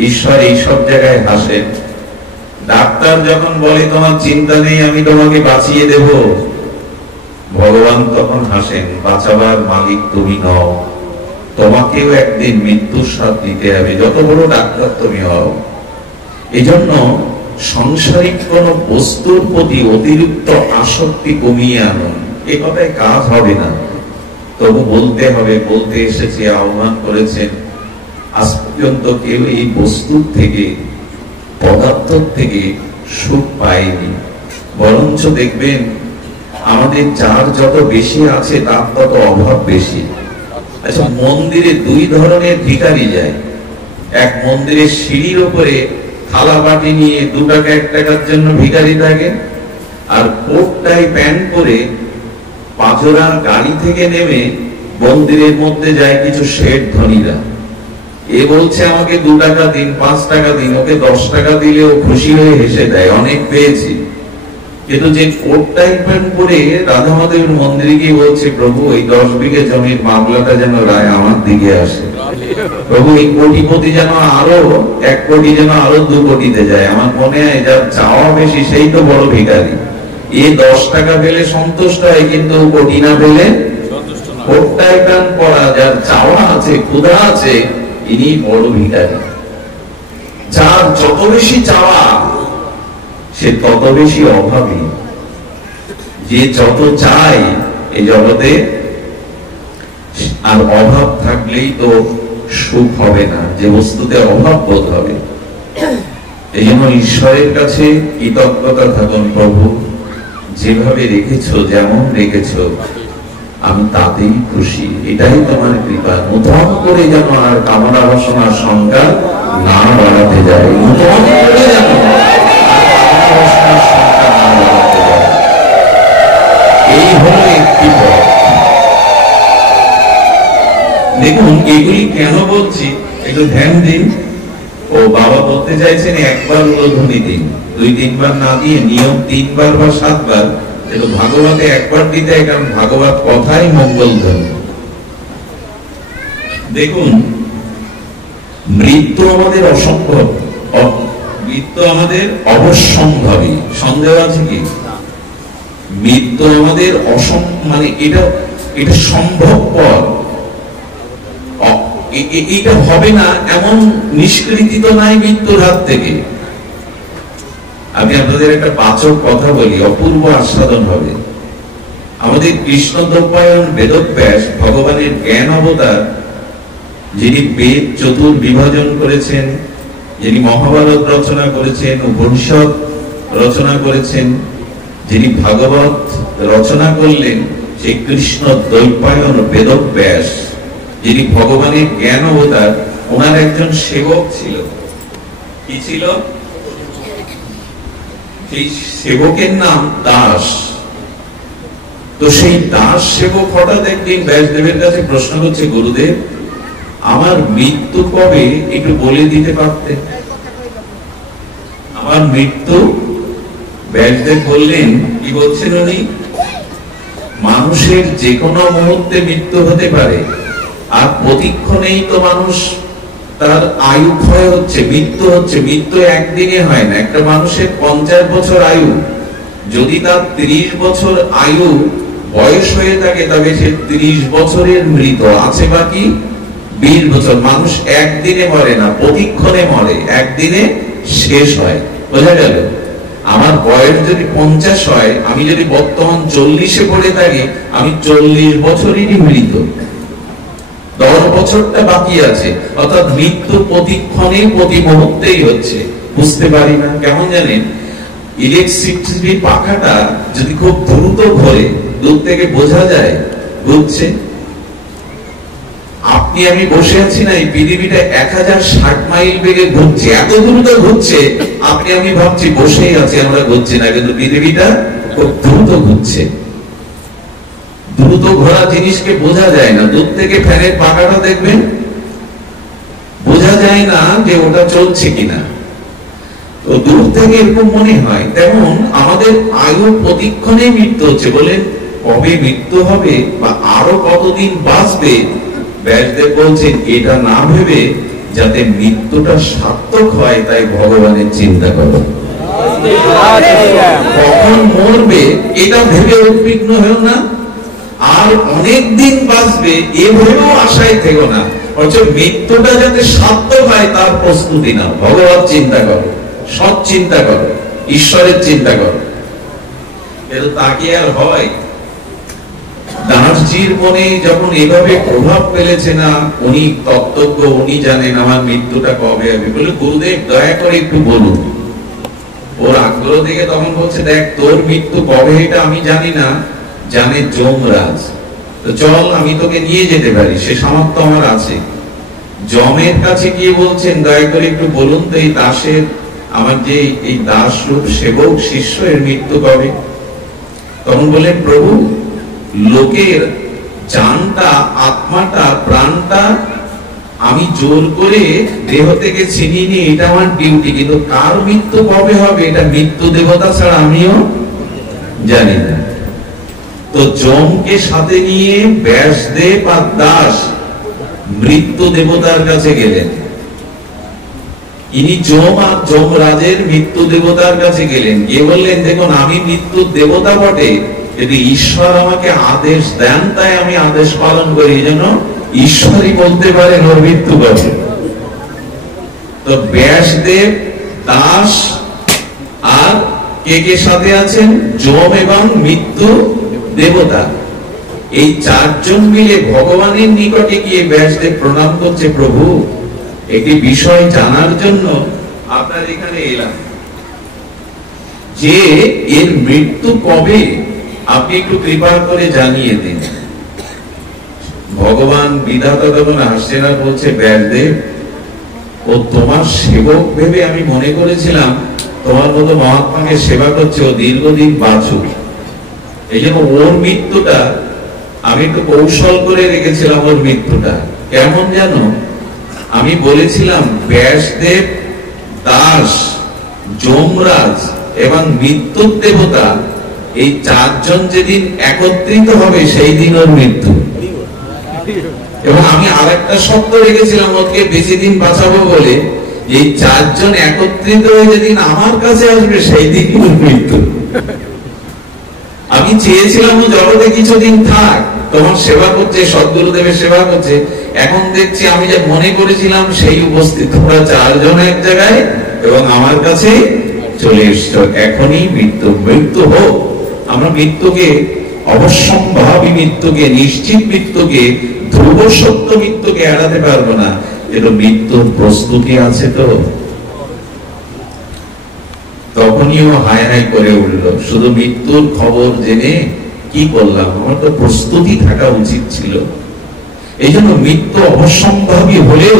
ঈশ্বর এইসব জায়গায় হাসেন। ডাক্তার যখন বলে তোমার চিন্তা নেই, আমি তোমাকে বাঁচিয়ে দেব, ভগবান তখন হাসেন, বাঁচাবার মালিক তুমি নও, তোমাকেও একদিন মৃত্যুর স্বাদ দিতে হবে, যত বড় ডাক্তার তুমি হও। এজন্য সাংসারিক কোন বস্তুর প্রতি অতিরিক্ত আসক্তি কমিয়ে আনুন, এ কথায় কাজ হবে না, তবু বলতে হবে। বলতে এসেছে, আহ্বান করেছেন। আজ পর্যন্ত কেউ এই বস্তুর থেকে, পদার্থ থেকে সুখ পায়নি, বরঞ্চ দেখবেন আমাদের যার যত বেশি আছে তার তত অভাব বেশি। আচ্ছা, মন্দিরে 2 ধরনের ভিখারি যায়। এক মন্দিরের সিঁড়ির উপরে থালা বাটি নিয়ে 2 টাকা 1 টাকার জন্য ভিখারি থাকে, আর কোট টাই প্যান্ট পরে পাঁচরা গাড়ি থেকে নেমে মন্দিরের মধ্যে যায় কিছু শেঠ ধনীরা। এ বলছে আমাকে 2 টাকা দিন, 5 টাকা দিন, ওকে 10 টাকা দিলেও খুশি হয়ে হেসে দেয়, অনেক পেয়েছি। কিন্তু যে কোট টাই প্যান্ট পরে রাধা মাধবের মন্দিরে গিয়ে বলছে, প্রভু এই 10 বিঘে জমির মামলাটা যেন রায় আমার দিকে আসে, প্রভু এই কোটিপতি যেন আরো 1 কোটি যেন আরো 2 কোটিতে যায়। আমার মনে হয় যার চাওয়া বেশি সেই তো বড় ভিখারি। এ 10 টাকা পেলে সন্তুষ্ট হয়, কিন্তু কোটি না পেলে কোট টাই প্যান্ট পরা যার চাওয়া আছে, ক্ষুধা আছে, ইনি বড় ভিখারি। যার যত বেশি চাওয়া সে তত বেশি অভাবী। যে যত চায় এই জগতে, আর অভাব থাকলেই তো সুখ হবে না, যে বস্তুতে অভাব বোধ হবে। এই জন্য ঈশ্বরের কাছে কৃতজ্ঞতা থাকুন, প্রভু যেভাবে রেখেছো, যেমন রেখেছো আমি তাতেই খুশি, এটাই তোমার কৃপা। নূতন করে যেন আর কামনা বাসনা সংখ্যা না বাড়াতে যায়, নূতন করে যেন এই হলো একটি পথ। দেখুন এগুলি কেন বলছি একটু ধ্যান দিন। ও বাবা বলতে চাইছেন একবার উলোধ্বনি দিন, 2-3 বার না দিয়ে নিয়ম 3 বার বা 7 বার। এটা ভাগবতে একবার দিতে হয়, কারণ ভাগবত কথাই মঙ্গল ধ্বনি। দেখুন মৃত্যু আমাদের অসম্ভব, মৃত্যু আমাদের অবশ্যম্ভাবী, সন্দেহ আছে কি? মৃত্যু আমাদের মানে এটা সম্ভবপর, এটা হবে না এমন নিষ্কৃতি তো নাই মৃত্যুর হাত থেকে। আমি আপনাদের একটা পাচক কথা বলি, অপূর্ব আস্বাদন হবে। আমাদের কৃষ্ণদ্বৈপায়ন বেদব্যাস ভগবানের জ্ঞান অবতার, যিনি বেদ চতুর্বিভাজন করেছেন, যিনি মহাভারত রচনা করেছেন, উপনিষদ রচনা করেছেন, যিনি ভাগবত রচনা করলেন, সেই কৃষ্ণ দ্বৈপায়ন বেদব্যাস, যিনি ভগবানের জ্ঞান অবতার, ওনার একজন সেবক ছিল। কি ছিল? সেই সেবকের নাম দাস। তো সেই দাস সেবক হঠাৎ একদিন ব্যাসদেবের কাছে প্রশ্ন করছে, গুরুদেব আমার মৃত্যু কবে একটু বলে দিতে পারতেন, আমার মৃত্যু। ব্যাসদেব বললেন, কি বলছেন উনি? মানুষের যে কোনো মুহূর্তে মৃত্যু হতে পারে, আর প্রতিক্ষণেই তো মানুষ তার আয়ু ক্ষয় হচ্ছে, মৃত্যু হচ্ছে। মৃত্যু একদিনে হয় না। একটা মানুষের 50 বছর আয়ু, যদি তার 30 বছর আয়ু বয়স হয়ে থাকে, তবে সে 30 বছরের মৃত আছে, বাকি 20 বছর। মানুষ একদিনে মরে না, প্রতিক্ষণে মরে, একদিনে শেষ হয়। বোঝা গেল? আমার বয়স যদি 50 হয়, আমি যদি বর্তমান 40-এ পড়ে থাকি, আমি 40 বছরেরই মৃত, 10 বছরটা বাকি আছে। অর্থাৎ মৃত্যু প্রতিক্ষণে, প্রতি মুহূর্তেই হচ্ছে। বুঝতে পারি না কেমন জানেন, ইলেকট্রিসিটি পাখাটা যদি খুব দ্রুত ঘোরে, দূর থেকে বোঝা যায় ঘুরছে। আপনি আমি বসে আছি না, এই পৃথিবীটা 1060 মাইল বেগে ঘুরছে, এত দ্রুত ঘুরছে, আপনি আমি ভাবছি বসেই আছি, আমরা ঘুরছি না, কিন্তু পৃথিবীটা খুব দ্রুত ঘুরছে। দ্রুত ঘোরা জিনিসকে বোঝা যায় না। দূর থেকে ফ্যানের পাখাটা দেখবেন, বোঝা যায় না যে ওটা চলছে কিনা, তো দূর থেকে এরকম মনে হয়। তেমন আমাদের আয়ু প্রতিক্ষণে মৃত্যু হচ্ছে। বলেন কবে মৃত্যু হবে বা আরো কতদিন বাঁচবে, ব্যাসদেব বলছেন এটা না ভেবে যাতে মৃত্যুটা সার্থক হয়, তাই ভগবানের চিন্তা করো। কখন মরবে এটা ভেবে উদ্বিগ্ন হও না, আর অনেক দিন বাঁচবে এ ভেবেও আশায় থেকো না, অথচ মৃত্যুটা যাতে সার্থক হয় তার প্রস্তুতি নাও। ভগবান চিন্তা করো, সৎ চিন্তা করো, ঈশ্বরের চিন্তা করো। কিন্তু তাকে আর হয়? দাসজির মনে যখন এভাবে প্রভাব ফেলেছে না, উনি তত্ত্বজ্ঞ, উনি জানেন আমার মৃত্যুটা কবে হবে, বলে গুরুদেব দয়া করে একটু বলুন। ওর আগ্রহ দেখে তখন বলছে, দেখ তোর মৃত্যু কবে এটা আমি জানি না, জানে যমরাজ। তো চল আমি তোকে নিয়ে যেতে পারি, সে সামর্থ্য আমার আছে। যমের কাছে গিয়ে বলছেন, দয়া করে একটু বলুন তো এই দাসের, আমার যে এই দাস রূপ সেবক শিষ্য, এর মৃত্যু কবে? তখন বললেন, প্রভু লোকের জানটা, আত্মাটা, প্রাণটা আমি জোর করে দেহ থেকে ছিনিয়ে নিয়ে, এটা আমার ডিউটি, কিন্তু কার মৃত্যু কবে হবে এটা মৃত্যু দেবতা ছাড়া আমিও জানি না। তো যমকে সাথে নিয়ে ব্যাসদেব আর দাস মৃত্যু দেবতার কাছে গেলেন। ইনি যম আর যমরাজের মৃত্যু দেবতার কাছে গেলেন, গিয়ে বললেন, দেখুন আমি মৃত্যুর দেবতা বটে, যদি ঈশ্বর আমাকে আদেশ দেন তাই আমি আদেশ পালন করি, এই জন্য ঈশ্বরই বলতে পারেন ওর মৃত্যু কবে। তো ব্যাসদেব, দাস আর কে কে সাথে আছেন, যম এবং মৃত্যু দেবতা, এই চারজন মিলে ভগবানের নিকটে গিয়ে ব্যাসদেব প্রণাম করছে, প্রভু একটি বিষয় জানার জন্য আপনার এখানে এলাম, যে এর মৃত্যু কবে আপনি একটু কৃপা করে জানিয়ে দিন। ভগবান বিধাতা তখন হাসছে না, বলছে, ব্যাসদেব ও তোমার সেবক ভেবে আমি মনে করেছিলাম তোমার মতো মহাত্মাকে সেবা করছে, ও দীর্ঘদিন বাঁচুক, এই জন্য ওর মৃত্যুটা আমি একটু কৌশল করে রেখেছিলাম। ওর মৃত্যুটা কেমন জানো, আমি বলেছিলাম ব্যাসদেব, দাস, যমরাজ এবং মৃত্যুর দেবতা, এই চারজন যেদিন একত্রিত হবে সেই দিন ওর মৃত্যু। এবং আমি আরেকটা শব্দ রেখেছিলাম, ওকে বেশি দিন বাঁচাবো বলে, এই চারজন একত্রিত হয়ে যেদিন আমার কাছে আসবে সেই দিন ওর মৃত্যু। আমি চেয়েছিলাম ও জগতে কিছুদিন থাক, তোমার সেবা করছে, সদ্গুরুদেবের সেবা করছে। এখন দেখছি আমি যা মনে করেছিলাম সেই উপস্থিত, তোমরা চারজন এক জায়গায় এবং আমার কাছে চলে এসছো, এখনই মৃত্যু। মৃত্যু হোক, আমরা মৃত্যুকে, অবশ্যম্ভাবী মৃত্যুকে, নিশ্চিত মৃত্যুকে, ধ্রুব সত্য মৃত্যুকে এড়াতে পারবো না। কিন্তু মৃত্যুর প্রস্তুতি আছে তো। তখনই ও হায় হায় করে উঠলো, শুধু মৃত্যুর খবর জেনে কি করলাম, আমার তো প্রস্তুতি থাকা উচিত ছিল। এই জন্য মৃত্যু অবশ্যম্ভাবী হলেও,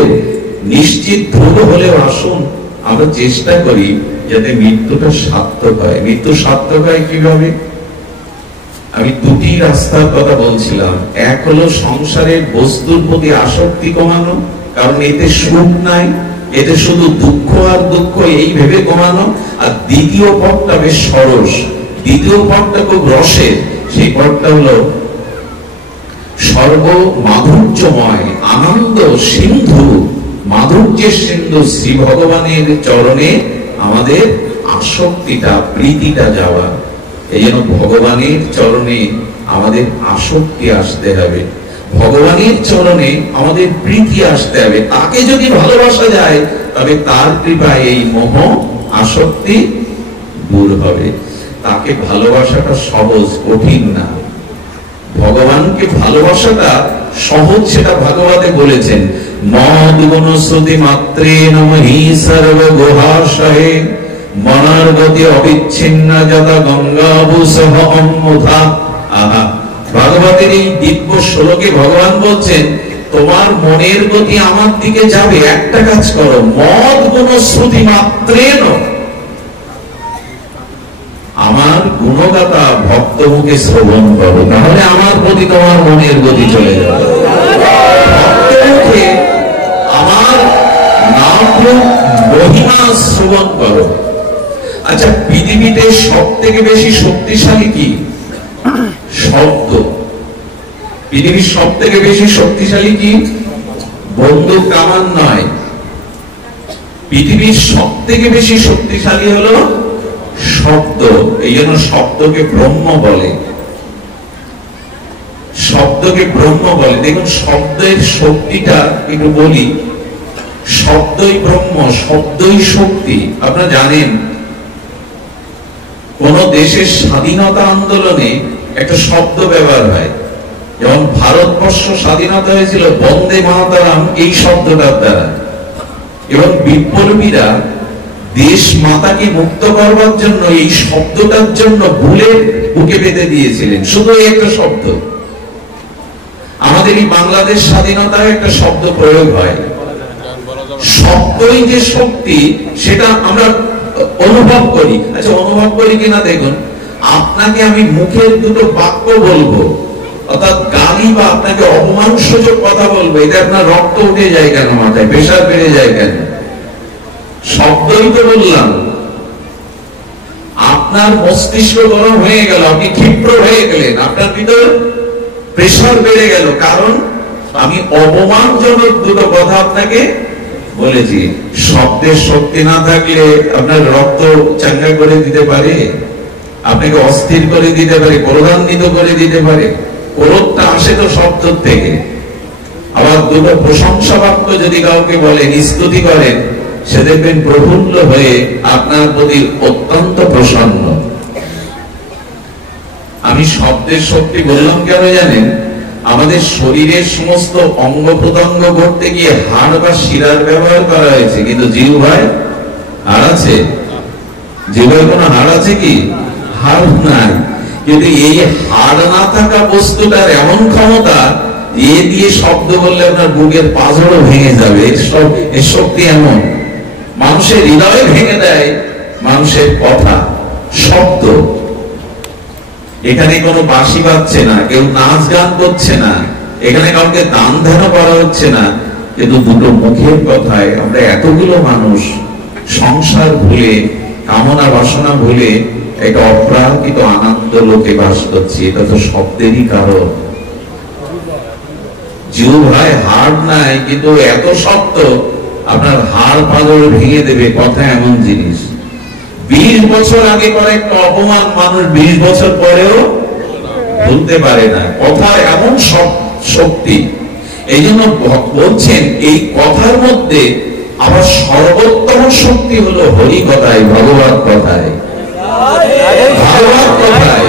নিশ্চিত ধ্রুব হলেও আসুন আমরা চেষ্টা করি যাতে মৃত্যুটা সার্থক হয়। মৃত্যু সার্থক হয় কিভাবে? আমি দুটি রাস্তার কথা বলছিলাম। এক হলো সংসারের বস্তুর প্রতি আসক্তি কমানো, কারণ এতে সুখ নাই, এতে শুধু দুঃখ আর দুঃখ, এই ভেবে কমানো। আর দ্বিতীয় পথটা বেশ সরস, দ্বিতীয় পথটা খুব রসের, সেই পথটা হলো সর্ব মাধুর্যময়, আনন্দ সিন্ধু, মাধুর্যের সিন্ধু শ্রী ভগবানের চরণে আমাদের আসক্তিটা, প্রীতিটা যাওয়া। এই জন্য ভগবানের চরণে আমাদের আসক্তি আসতে হবে। ভগবানের চরণে আমাদের প্রীতি আসতে হবে। তাকে যদি ভালোবাসা যায় তবে তার কৃপায় এই মোহ আসক্তি দূর হবে। তাকে ভালোবাসাটা সহজ, কঠিন না। ভগবানকে ভালোবাসাটা সহজ, সেটা ভাগবতে বলেছেন, মদ্গুণ শ্রুতি মাত্রে নমহি সর্বগুহাশয়ে মনার গতি অবিচ্ছিন্ন যথা গঙ্গাবুসহ অম্মুধা। আহা, ভাগবতের এই দিব্য শ্লোকে ভগবান বলছেন তোমার মনের গতি আমার দিকে যাবে, একটা কাজ করো, মদ্গুণ শ্রুতি মাত্রেন আমার গুণগাতা ভক্ত মুখে শ্রবণ করো, তাহলে আমার প্রতি তোমার মনের গতি চলে যাবে। ভক্ত মুখে আমার নাম মহিমা শ্রবণ করো। আচ্ছা, পৃথিবীতে সব থেকে বেশি শক্তিশালী কি? শব্দ। পৃথিবীর সব থেকে বেশি শক্তিশালী কি? বন্দুক কামান নয়। পৃথিবীর সব থেকে বেশি শক্তিশালী হলো শব্দ। এই জন্য শব্দকে ব্রহ্ম বলে। শব্দকে ব্রহ্ম বলে। দেখুন শব্দের শক্তিটা একটু বলি। শব্দই ব্রহ্ম, শব্দই শক্তি। আপনারা জানেন কোন দেশের স্বাধীনতা আন্দোলনে একটা শব্দ ব্যবহার হয়। যেমন ভারতবর্ষ স্বাধীনতা হয়েছিল বন্দে মাতরম এই শব্দটার দ্বারা, এবং বিপ্লবীরা দেশ মাতাকে মুক্ত করবার জন্য এই শব্দটার জন্য বুলেট বুকে বেঁধে দিয়েছিলেন, শুধু একটা শব্দ। আমাদের এই বাংলাদেশ স্বাধীনতায় একটা শব্দ প্রয়োগ হয়। শব্দই যে শক্তি সেটা আমরা অনুভব করি। আচ্ছা, অনুভব করি কিনা দেখুন, আপনাকে আমি মুখের দুটো বাক্য বলবো, অর্থাৎ গালি বা আপনাকে অপমানসূচক কথা বলবো, এতে আপনার রক্ত উঠে যায় কেন, মাথায় প্রেসার বেড়ে যায় কেন? শব্দই তো বললাম। আপনার মস্তিষ্ক গরম হয়ে গেল, আপনি ক্ষিপ্র হয়ে গেলেন, আপনার ভিতর প্রেসার বেড়ে গেল, কারণ আমি অপমানজনক দুটো কথা আপনাকে বলেছি। শব্দের শক্তি না থাকলে আপনার রক্ত চাঙ্গা করে দিতে পারে, আপনাকে অস্থির করে দিতে পারে, ক্রোধান্বিত করে দিতে পারে। ক্রোধটা আসে তো শব্দ থেকে। আবার দুটো প্রশংসা বাক্য যদি কাউকে বলেন, স্তুতি করেন, সে দেখবেন প্রফুল্ল হয়ে আপনার প্রতি অত্যন্ত প্রসন্ন। আমি শব্দের শক্তি বললাম কেন জানেন? আমাদের শরীরের সমস্ত অঙ্গ প্রত্যঙ্গ করতে গিয়ে হাড় বা শিরার ব্যবহার করা হয়েছে, কিন্তু জিহ্বায় হাড় আছে? জিহ্বায় কোনো হাড় আছে কি? হাড় নাই। কিন্তু এই হাড় না থাকা বস্তুটার এমন ক্ষমতা, এ দিয়ে শব্দ বললে আপনার বুকের পাঁজরও ভেঙে যাবে। এর শক্তি এমন, মানুষের হৃদয় ভেঙে দেয় মানুষের কথা, শব্দ। এখানে কোনো বাঁশি বাজছে না, কেউ নাচ গান করছে না, এখানে কাউকে দান ধ্যান করা হচ্ছে না, কিন্তু দুটো মুখের কথায় আমরা এতগুলো মানুষ সংসার ভুলে, কামনা বাসনা ভুলে একটা অপ্রাকৃত আনন্দ লোকে বাস করছি। এটা তো শব্দেরই কারণ। জিহ্বায় হাড় নাই, কিন্তু এত শব্দ আপনার হাড় পাগল ভেঙে দেবে। কথা এমন জিনিস, 20 বছর আগে করে একটা অপমান মানুষ 20 বছর পরেও ভুলতে পারে না। কথার এমন শক্তি। এই জন্য বলছেন এই কথার মধ্যে আবার সর্বোত্তম শক্তি হলো হরি কথায়, ভগবত কথায়, ভাগবত কথায়।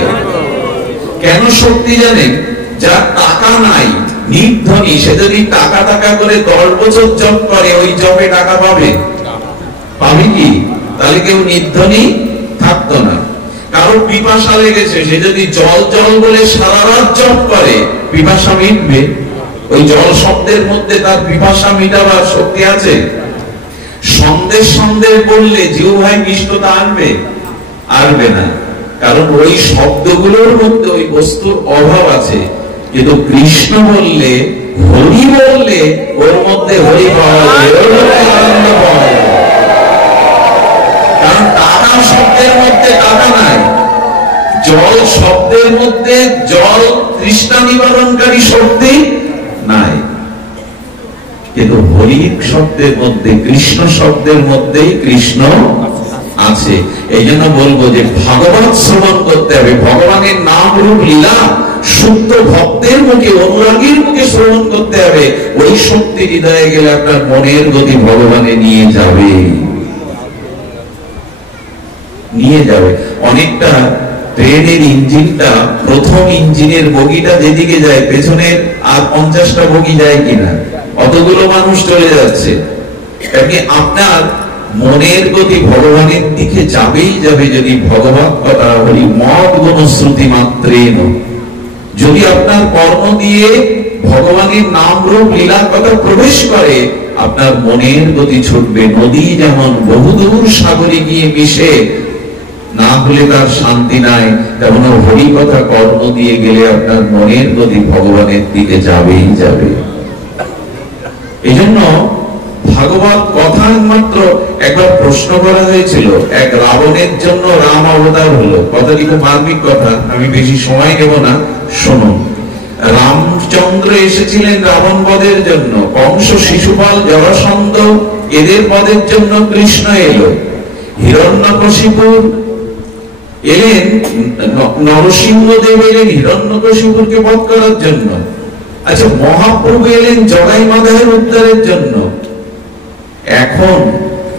কেন শক্তি জানেন? যার টাকা নাই, নির্ধনী, সে যদি টাকা টাকা করে 10 বছর জপ করে, ওই জপে টাকা পাবে? পাবে কি? তাহলে কেউ নির্ধনী থাকতো না। কারো পিপাসা লেগেছে, সে যদি জল জল বলে সারা রাত জপ করে, পিপাসা মিটবে? ওই জল শব্দের মধ্যে তার পিপাসা মিটাবার শক্তি আছে? সন্দেশ সন্দেশ বললে জিহ্বায় মিষ্টতা আনবে? আসবে না, কারণ ওই শব্দগুলোর মধ্যে ওই বস্তুর অভাব আছে। কিন্তু কৃষ্ণ বললে, হরি বললে, ওর মধ্যে হরি পাওয়া যায়, ওর মধ্যে আনন্দ পাওয়া যায়। কারণ টাকা শব্দের মধ্যে টাকা নাই, জল শব্দের মধ্যে জল তৃষ্ণা নিবারণকারী শক্তি নাই, কিন্তু হরি শব্দের মধ্যে, কৃষ্ণ শব্দের মধ্যেই কৃষ্ণ আছে। এই জন্য বলবো যে ভগবত শ্রবণ করতে হবে। ভগবানের নাম রূপ লীলা বিশুদ্ধ ভক্তের মুখে, অনুরাগীর মুখে শ্রবণ করতে হবে। ওই শক্তি হৃদয়ে গেলে আপনার মনের গতি ভগবানে নিয়ে যাবে। অনেকটা ট্রেনের ইঞ্জিনটা, প্রথম ইঞ্জিনের বগিটা যেদিকে যায়, পেছনের আর 50টা বগি যায় কিনা, অতগুলো মানুষ চলে যাচ্ছে। আপনার মনের গতি ভগবানের দিকে যাবেই যাবে যদি ভগবত কথা হরি মত গুণ শ্রুতি মাত্রেন। যদি আপনার কর্ম দিয়ে ভগবানের নাম রূপ লীলার কথা প্রবেশ করে, আপনার মনের গতি ছুটবে। নদী যেমন বহুদূর সাগরে গিয়ে মিশে, না হলে তার শান্তি নাই, তেমন হরি কথা কর্ম দিয়ে গেলে আপনার মনের গতি ভগবানের দিকে যাবেই যাবে। এই জন্য ভাগবত কথা মাত্র একবার প্রশ্ন করা হয়েছিল, এক রাবণের জন্য রাম অবতার হলো। কথাটি খুব মার্মিক কথা, আমি বেশি সময় নেব না, শুনুন। রামচন্দ্র এসেছিলেন রাবণ বধের জন্য, কংস, শিশুপাল, জরাসন্ধ এদের বধের জন্য কৃষ্ণ এলো। হিরণ্যকশিপু এলেন, নরসিংহদেব এলেন হিরণ্যকশিপুরকে বধ করার জন্য। আচ্ছা, মহাপ্রভু এলেন জগাই মাধবের উদ্ধারের জন্য। এখন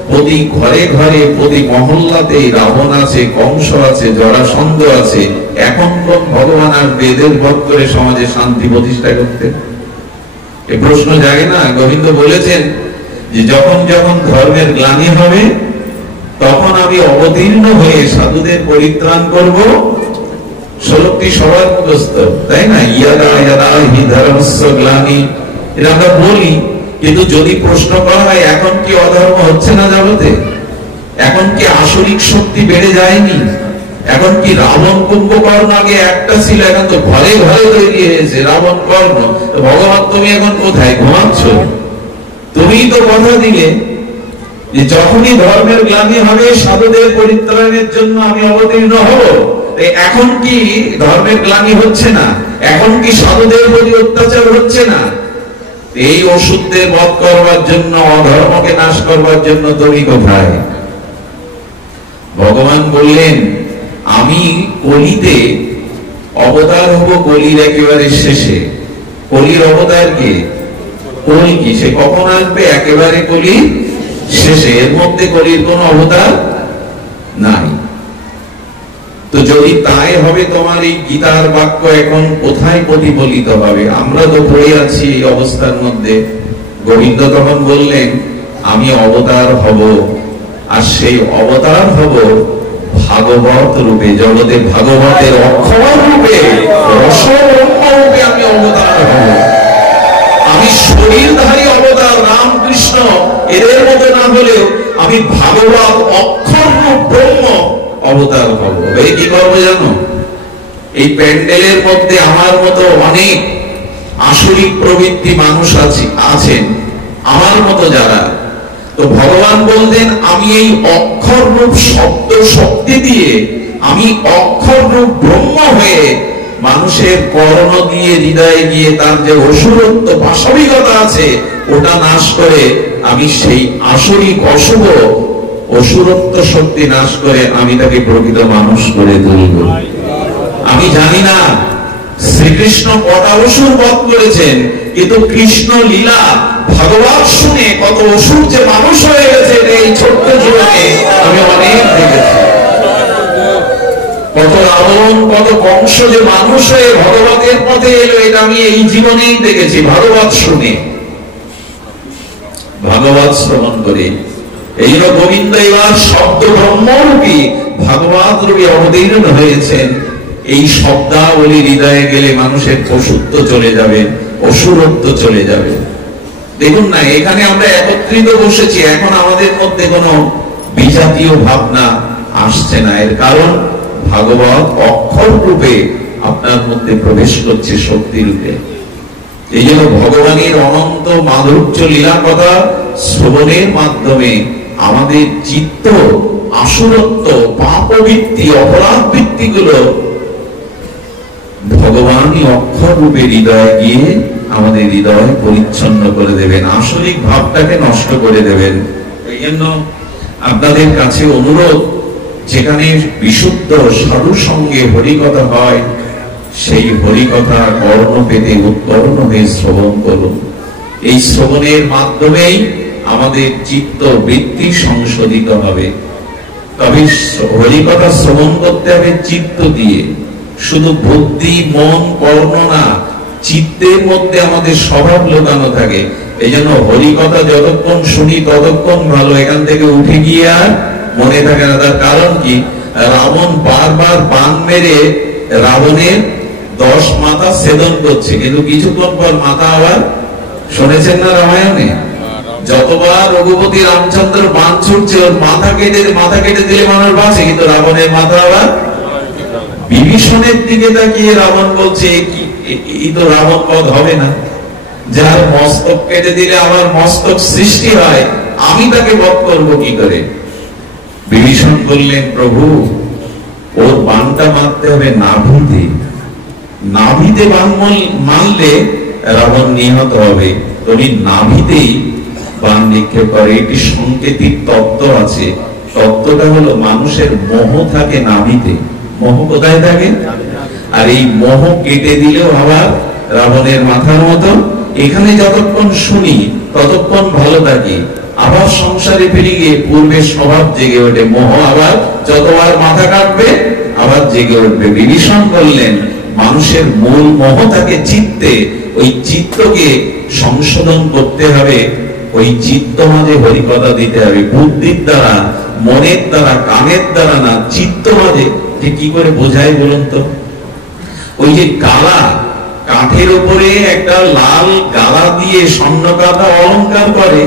প্রতি ঘরে ঘরে, প্রতি মহল্লাতে রাবণ আছে, কংস আছে, জরাসন্ধ আছে। এখন কোন ভগবান আর বেদের বধ করে সমাজে শান্তি প্রতিষ্ঠা করতে? এই প্রশ্ন জাগে না? গোবিন্দ বলেছেন যে যখন যখন ধর্মের গ্লানি হবে, তখন আমি অবতীর্ণ হয়ে সাধুদের পরিত্রাণ করব। শ্লোকটি সবার মুখস্থ, তাই না? ইয়াদা ইয়াদা হি ধর্মস্য গ্লানি, এটা আমরা বলি। কিন্তু যদি প্রশ্ন করা হয়, এখন কি অধর্ম হচ্ছে না জগতে? এখন কি আসরিক শক্তি বেড়ে যায়নি? এখন কি রাবণ কুম্ভকর্ণ আগে একটা ছিল, এখন তো ঘরে ঘরে তৈরি হয়েছে রাবণ কর্ণ। ভগবান তুমি এখন কোথায় ঘুমাচ্ছ? তুমি তো কথা দিলে যে যখনই ধর্মের গ্লানি হবে, সাধুদের পরিত্রাণের জন্য আমি অবতীর্ণ হব। এখন কি ধর্মের গ্লানি হচ্ছে না? এখন কি সাধুদের প্রতি অত্যাচার হচ্ছে না? এই ওষুধদের বধ করবার জন্য, অধর্মকে নাশ করবার জন্য তুমি কোথায়? ভগবান বললেন, আমি কলিতে অবতার হব, কলির একেবারে শেষে। কলির অবতার কে? কলি। সে কখন আসবে? একেবারে কলি শেষে। এর মধ্যে কলির কোন অবতার নাই। তো যদি তাই হবে, তোমার এই গীতার বাক্য এখন কোথায় প্রতিফলিত হবে? আমরা তো পড়ে আছি এই অবস্থার মধ্যে। গোবিন্দ তখন বললেন, আমি অবতার হব, আর সেই অবতার হব ভাগবত রূপে, জগতে ভাগবতের অক্ষর রূপে, রসব্রহ্ম রূপে আমি অবতার হব। আমি শরীরধারী অবতার রামকৃষ্ণ এদের মতো না হলেও আমি ভাগবত অক্ষর রূপ ব্রহ্ম অবতার হব। এই কি করবো জানো? এই প্যান্ডেলের মধ্যে আমার মতো অনেক আসরিক প্রবৃত্তি মানুষ আছেন, আমার মতো যারা। তো ভগবান বলতেন, আমি এই অক্ষর রূপ শব্দ শক্তি দিয়ে, আমি অক্ষর রূপ ব্রহ্ম হয়ে মানুষের কর্ণ দিয়ে হৃদয়ে গিয়ে তার যে অসুরত্ব পাশবিকতা আছে ওটা নাশ করে আমি সেই আসরিক অশুভ অসুরত্ব শক্তি নাশ করে আমি তাকে প্রকৃত মানুষ করে তুলব। আমি জানি না শ্রীকৃষ্ণ কটা অসুর বধ করেছেন, কিন্তু কৃষ্ণ লীলা ভাগবত শুনে কত অসুর যে মানুষ হয়ে গেছে এই ছোট্ট জীবনে আমি অনেক দেখেছি। কত রাবণ, কত কংস যে মানুষ হয়ে ভগবতের পথে এলো, এটা আমি এই জীবনেই দেখেছি ভাগবত শুনে, ভাগবত শ্রবণ করে। এই জন্য গোবিন্দ এবার শব্দ ব্রহ্মরূপী ভাগবত রূপী অবতীর্ণ হয়েছেন। এই শব্দাবলী হৃদয়ে গেলে মানুষের পশুত্ব চলে যাবে, অসুরত্ব চলে যাবে। দেখুন না, এখানে আমরা একত্রিত বসেছি, এখন আমাদের মধ্যে কোনো বিজাতীয় ভাবনা আসছে না। এর কারণ ভাগবত অক্ষর রূপে আপনার মধ্যে প্রবেশ করছে, শক্তি রূপে। এই জন্য ভগবানের অনন্ত মাধুর্য লীলা কথা শ্রবণের মাধ্যমে আমাদের চিত্ত, আসুরত্ব, পাপবৃত্তি, অপরাধ বৃত্তি গুলো ভগবানই অক্ষর রূপে হৃদয়ে গিয়ে আমাদের হৃদয় পরিচ্ছন্ন করে দেবেন, আসরিক ভাবটাকে নষ্ট করে দেবেন। এই জন্য আপনাদের কাছে অনুরোধ, যেখানে বিশুদ্ধ সাধু সঙ্গে হরিকথা হয় সেই হরি কথা কর্ণ পেতে উৎকর্ণ হয়ে শ্রবণ করুন। এই শ্রবণের মাধ্যমেই আমাদের চিত্ত বৃত্তি সংশোধিত হবে। তবে হরি কথা শ্রবণ করতে হবে চিত্ত দিয়ে, শুধু বুদ্ধি মন কর্ণ না, চিত্তের মধ্যে আমাদের স্বভাব লোকানো থাকে। এই জন্য হরি কথা যতক্ষণ শুনি ততক্ষণ ভালো, এখান থেকে উঠে গিয়ে আর মনে থাকে না। তার কারণ কি? রাবণ বারবার বাণ মেরে রাবণের 10 মাথা ছেদন করছে, কিন্তু কিছুক্ষণ পর মাথা আবার, শুনেছেন না রামায়ণে, যতবার রঘুপতি রামচন্দ্র বাণ ছুটছে ওর মাথা কেটে দিলে মানুষ বাঁচে, কিন্তু রাবণের মাথা আবার। বিভীষণের দিকে তাকিয়ে রাবণ বলছে এই তো রাবণ বধ হবে না, যার মস্তক কেটে দিলে আবার মস্তক সৃষ্টি হয়, আমি তাকে বধ করবো কি করে? বিভীষণ বললেন, প্রভু ওর বাণটা মারতে হবে নাভিতে, নাভিতে বাণ মারলে রাবণ নিহত হবে। তুমি নাভিতেই বাণ নিক্ষেপ করে। একটি সাংকেতিক তত্ত্ব আছে, তত্ত্বটা হলো মানুষের মোহ থাকে নাভিতে। মোহ কোথায় থাকে? আর এই মোহ কেটে দিলেও আবার রাবণের মাথার মতো। এখানে যতক্ষণ শুনি ততক্ষণ ভালো থাকি, আবার সংসারে ফিরে গিয়ে পূর্বের স্বভাব জেগে ওঠে, মোহ আবার যতবার মাথা কাটবে আবার জেগে উঠবে। বিভীষণ বললেন, মানুষের মূল মোহ থাকে চিত্তে, ওই চিত্তকে সংশোধন করতে হবে, ওই চিত্ত মাঝে হরিকথা দিতে হবে। বুদ্ধির দ্বারা, মনের দ্বারা, কানের দ্বারা না, চিত্ত মাঝে। যে কি করে বোঝায় বলুন তো? ওই যে গালা, কাঠের উপরে একটা লাল গালা দিয়ে স্বর্ণকাটা অলংকার করে,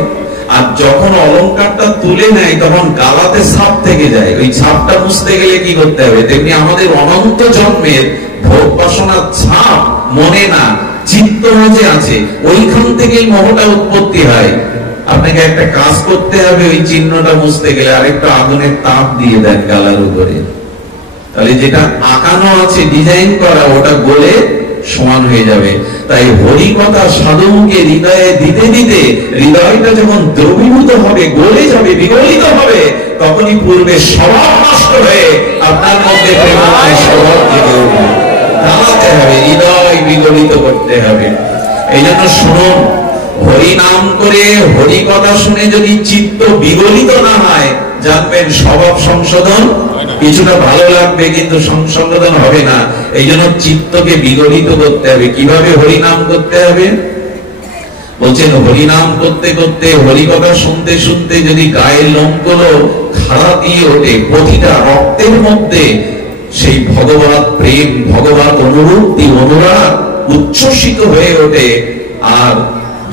আর যখন অলংকারটা তুলে নেয় তখন গালাতে ছাপ থেকে যায়। ওই ছাপটা মুছতে গেলে কি করতে হবে? তেমনি আমাদের অনন্ত জন্মের ভোগ বাসনার ছাপ মনে না, চিত্ত মাঝে আছে, ওইখান থেকেই মোহটা উৎপত্তি হয়। আপনাকে একটা কাজ করতে হবে, ওই চিহ্নটা মুছতে গেলে আরেকটা আগুনের তাপ দিয়ে দেন গালার উপরে, তাহলে যেটা আঁকানো আছে, ডিজাইন করা, ওটা গলে সমান হয়ে যাবে। তাই হরি কথা সাধুকে হৃদয়ে দিতে দিতে হৃদয়টা যখন দ্রবীভূত হবে, গলে যাবে, বিগলিত হবে, তখনই পূর্বে স্বভাব নষ্ট হয়ে আপনার মধ্যে প্রেমময় স্বভাব জেগে উঠবে। দাঁড়াতে হবে, হৃদয় বিগলিত করতে হবে। এই জন্য শুনুন, হরি নাম করে হরি কথা শুনে যদি চিত্ত বিগলিত না হয়, জানবেন স্বভাব সংশোধন কিছুটা ভালো লাগবে, কিন্তু সংশোধন হবে না। এই জন্য চিত্তকে বিগলিত করতে হবে। কিভাবে হরিনাম করতে হবে? বলছেন, হরিনাম করতে করতে, হরি কথা শুনতে শুনতে যদি গায়ের লোমগুলো খাড়া দিয়ে ওঠে, প্রতিটা রক্তের মধ্যে সেই ভগবত প্রেম, ভগবত অনুভূতি, অনুরাগ উচ্ছ্বসিত হয়ে ওঠে, আর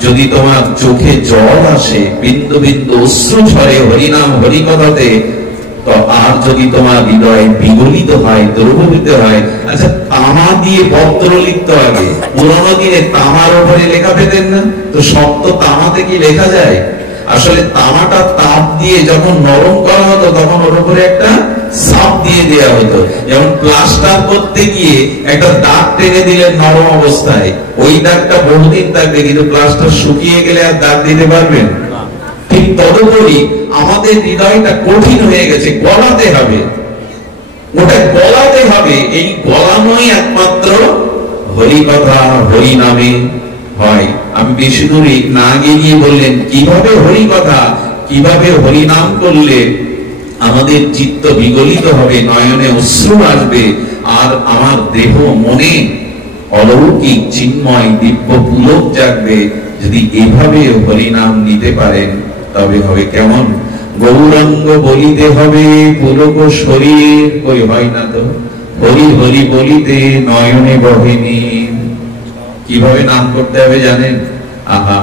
যদি তোমার চোখে জল আসে, বিন্দু বিন্দু অশ্রু ঝরে হরিনাম হরিকথাতে, তো আর যদি তোমার হৃদয় বিগলিত হয়, দ্রবীভূত হয়। আচ্ছা, তামা দিয়ে পত্র লিখতে আগে, পুরোনো দিনে তামার উপরে লেখা পেতেন না? তো শক্ত তামাতে কি লেখা যায়? আসলে তামাটা তাপ দিয়ে যখন নরম করা হতো, তখন ওর উপরে একটা ছাপ দিয়ে দেওয়া হতো। যেমন প্লাস্টার করতে গিয়ে একটা দাগ টেনে দিলেন নরম অবস্থায়, ওই দাগটা বহুদিন থাকবে, কিন্তু প্লাস্টার শুকিয়ে গেলে আর দাগ দিতে পারবেন? ঠিক তদুপরি আমাদের হৃদয়টা কঠিন হয়ে গেছে, গলাতে হবে, ওটা গলাতে হবে। এই গলানোই একমাত্র হরি কথা, হরি নামে হয়। আমি বেশি দূরে না গিয়ে বললেন, কিভাবে হরি কথা, কিভাবে হরি নাম করলে আমাদের চিত্ত বিগলিত হবে, নয়নে অশ্রু আসবে, আর আমার দেহ মনে অলৌকিক চিন্ময় দিব্য পুলক জাগবে। যদি এভাবে হরিনাম নিতে পারেন, তবে হবে কেমন? গৌরাঙ্গ বলিতে হবে পুলক শরীর, কই হয় না তো? হরি হরি বলিতে নয়নে বহেনি। কিভাবে নাম করতে হবে জানেন? আহা,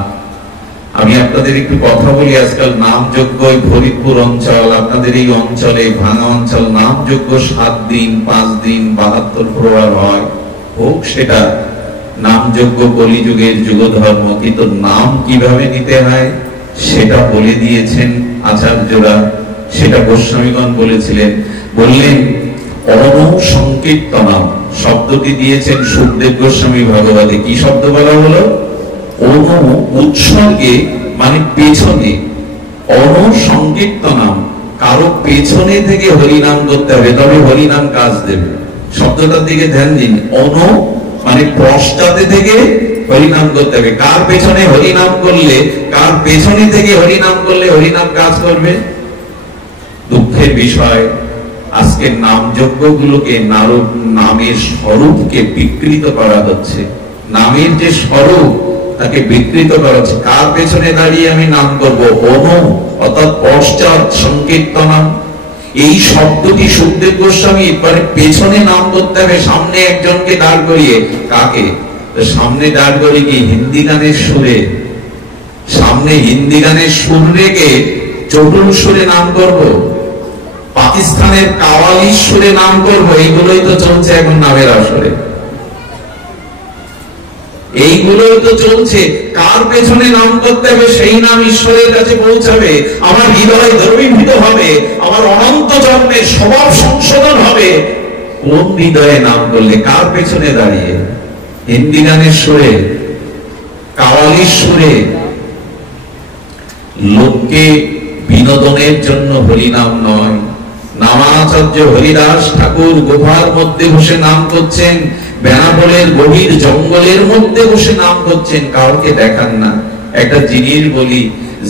আমি আপনাদের একটু কথা বলি। আজকাল নামযজ্ঞ, ফরিদপুর অঞ্চল, আপনাদের এই অঞ্চলে, ভাঙা অঞ্চল, নামযজ্ঞ 7 দিন 5 দিন 72 প্রহর হয়। হোক সেটা নামযজ্ঞ, কলিযুগের যুগ ধর্ম, কিন্তু নাম কিভাবে নিতে হয় সেটা বলে দিয়েছেন আচার্যরা, সেটা গোস্বামীগণ বলেছিলেন। বললেন, অনুসংকীর্তনম শব্দটি দিয়েছেন সুখদেব গোস্বামী ভগবতে। কি শব্দ বলা হলো? অনু উৎসর্গে, মানে পেছনে, অনুসংকীর্তনম, কারো পেছনে থেকে হরিনাম করতে হবে, তবে হরিনাম কাজ দেবে। শব্দটার দিকে ধ্যান দিন। অন মানে পশ্চাতে থেকে হরিনাম করতে হবে। কার পেছনে হরিনাম করলে, কার পেছনে থেকে হরিনাম করলে হরিনাম কাজ করবে? দুঃখের বিষয়, আজকে নাম যজ্ঞগুলোকে নামের স্বরূপকে বিকৃত করা হচ্ছে। নামের যে স্বরূপ তাকে বিকৃত করা হচ্ছে। কার পেছনে দাঁড়িয়ে আমি নাম করব? অন অর্থাৎ পশ্চাৎ সংকীর্তনম। এই শব্দটি সুখদেব গোস্বামী এবারে পেছনে নাম করতে হবে, সামনে একজনকে দাঁড় করিয়ে। কাকে? সামনে দাঁড় করিয়ে কি হিন্দি গানের সুরে, সামনে হিন্দি গানের সুর রেখে চটুল সুরে নাম করব, পাকিস্তানের কাওয়ালি সুরে নাম করব? এইগুলোই তো চলছে এখন নামের আসরে, এইগুলোই তো চলছে। কার পেছনে নাম করতে হবে? সেই নাম ঈশ্বরের কাছে পৌঁছাবে, আমার হৃদয় দ্রবীভূত হবে, আমার অনন্ত জন্মের স্বভাব সংশোধন হবে। কোন হৃদয়ে নাম করলে? কার পেছনে দাঁড়িয়ে? হিন্দি গানের সুরে, কাওয়ালির সুরে। লোককে বিনোদনের জন্য হরিনাম নয়। নামাচার্য হরিদাস ঠাকুর গুহার মধ্যে বসে নাম করছেন, বেনাপোলের গভীর জঙ্গলের মধ্যে বসে নাম করছেন, কাউকে দেখান না। একটা জিনিস বলি,